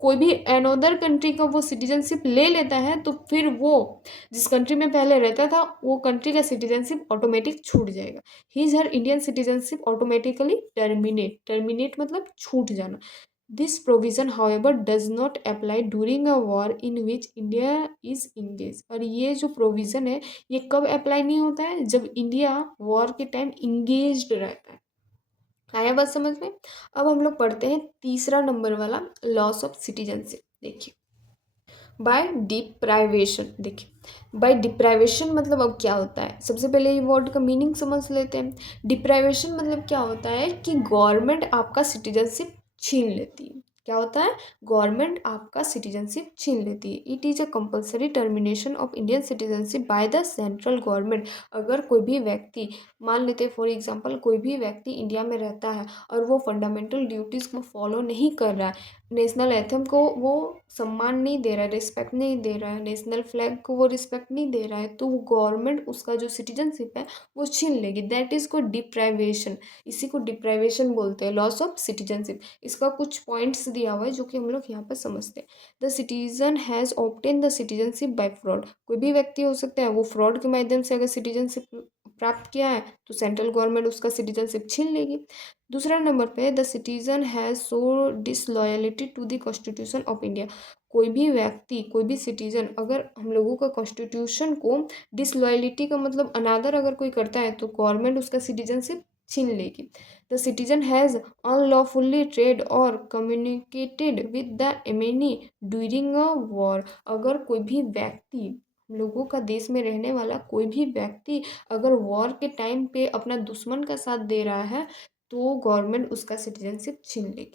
कोई भी अनोदर कंट्री का वो सिटीजनशिप ले लेता है तो फिर वो जिस कंट्री में पहले रहता था वो कंट्री का सिटीजनशिप ऑटोमेटिक छूट जाएगा। His her Indian citizenship automatically terminate. Terminate मतलब छूट जाना। This provision, however, does not apply during a war in which India is engaged। और ये जो प्रोविज़न है ये कब अप्लाई नहीं होता है? जब इंडिया वॉर के टाइम इंगेज्ड रहता है। आया बात समझ में? अब हम लोग पढ़ते हैं तीसरा नंबर वाला लॉस ऑफ सिटीजनशिप। देखिए बाय डिप्राइवेशन। देखिए बाय डिप्राइवेशन मतलब अब क्या होता है, सबसे पहले ये वर्ड का मीनिंग समझ लेते हैं। डिप्राइवेशन मतलब क्या होता है कि गवर्नमेंट आपका सिटीजनशिप छीन लेती है। क्या होता है? गवर्नमेंट आपका सिटीजनशिप छीन लेती है। It is a compulsory termination of Indian citizenship by the central government. अगर कोई भी व्यक्ति, मान लेते फॉर एग्जांपल कोई भी व्यक्ति इंडिया में रहता है और वो फंडामेंटल ड्यूटीज़ को फॉलो नहीं कर रहा है, नेशनल एंथम को वो सम्मान नहीं दे रहा है, रिस्पेक्ट नहीं दे रहा है, नेशनल फ्लैग को वो रिस्पेक्ट नहीं दे रहा है, तो वो गवर्नमेंट उसका जो सिटीजनशिप है वो छीन लेगी। दैट इज़ को डिप्राइवेशन, इसी को डिप्राइवेशन बोलते हैं, लॉस ऑफ सिटीजनशिप। इसका कुछ पॉइंट्स दिया हुआ है जो कि हम लोग यहाँ पर समझते हैं। The citizen has obtain the citizenship by fraud, कोई भी व्यक्ति हो सकता है, वो फ्रॉड के माध्यम से अगर सिटीजनशिप प्राप्त किया है तो सेंट्रल गवर्नमेंट उसका सिटीजनशिप छीन लेगी। दूसरा नंबर पे, the citizen has shown disloyalty to the constitution of India, कोई भी व्यक्ति, कोई भी सिटीजन अगर हम लोगों का कॉन्स्टिट्यूशन को डिसलॉयलिटी का मतलब अनादर अगर कोई करता है तो गवर्नमेंट उसका सिटीजनशिप छीन लेगी। The citizen has unlawfully trade और communicated with the enemy during a war, अगर कोई भी व्यक्ति, हम लोगों का देश में रहने वाला कोई भी व्यक्ति अगर वॉर के टाइम पे अपना दुश्मन का साथ दे रहा है तो गवर्नमेंट उसका सिटीजनशिप छीन लेगी।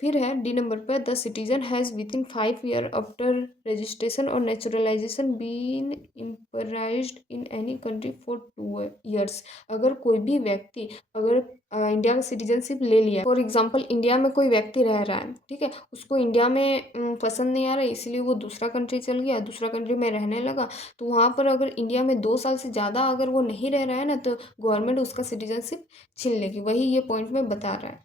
फिर है डी नंबर पर, the citizen has within 5 year after registration और naturalisation been imprisoned in any country for 2 years, अगर कोई भी व्यक्ति अगर इंडिया का सिटीजनशिप ले लिया, फॉर एग्जांपल इंडिया में कोई व्यक्ति रह रहा है, ठीक है, उसको इंडिया में पसंद नहीं आ रहा है, इसीलिए वो दूसरा कंट्री चल गया, दूसरा कंट्री में रहने लगा, तो वहाँ पर अगर इंडिया में 2 साल से ज़्यादा अगर वो नहीं रह रहा है ना तो गवर्नमेंट उसका सिटीजनशिप छीन लेगी। वही ये पॉइंट में बता रहा है।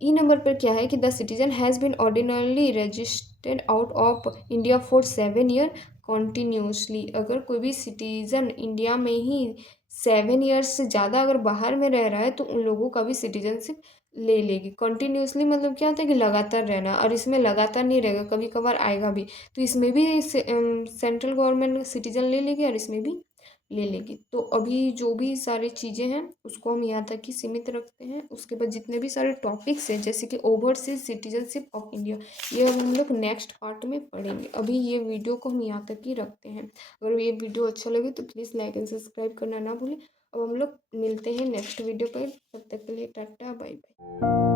ई नंबर पर क्या है कि the citizen has been ordinarily registered out of India for 7 year continuously, अगर कोई भी सिटीज़न इंडिया में ही 7 ईयर्स से ज़्यादा अगर बाहर में रह रहा है तो उन लोगों का भी सिटीजनशिप ले लेगी। कॉन्टीन्यूसली मतलब क्या होता है कि लगातार रहना, और इसमें लगातार नहीं रहेगा, कभी कभार आएगा भी, तो इसमें भी सेंट्रल गवर्नमेंट सिटीजन ले लेगी और इसमें भी ले लेगी। तो अभी जो भी सारी चीज़ें हैं उसको हम यहाँ तक ही सीमित रखते हैं। उसके बाद जितने भी सारे टॉपिक्स हैं जैसे कि ओवरसीज सिटीजनशिप ऑफ इंडिया, ये अब हम लोग नेक्स्ट पार्ट में पढ़ेंगे। अभी ये वीडियो को हम यहाँ तक ही रखते हैं। अगर ये वीडियो अच्छा लगे तो प्लीज़ लाइक एंड सब्सक्राइब करना ना भूलें। अब हम लोग मिलते हैं नेक्स्ट वीडियो पर, तब तक के लिए टाटा बाय बाय।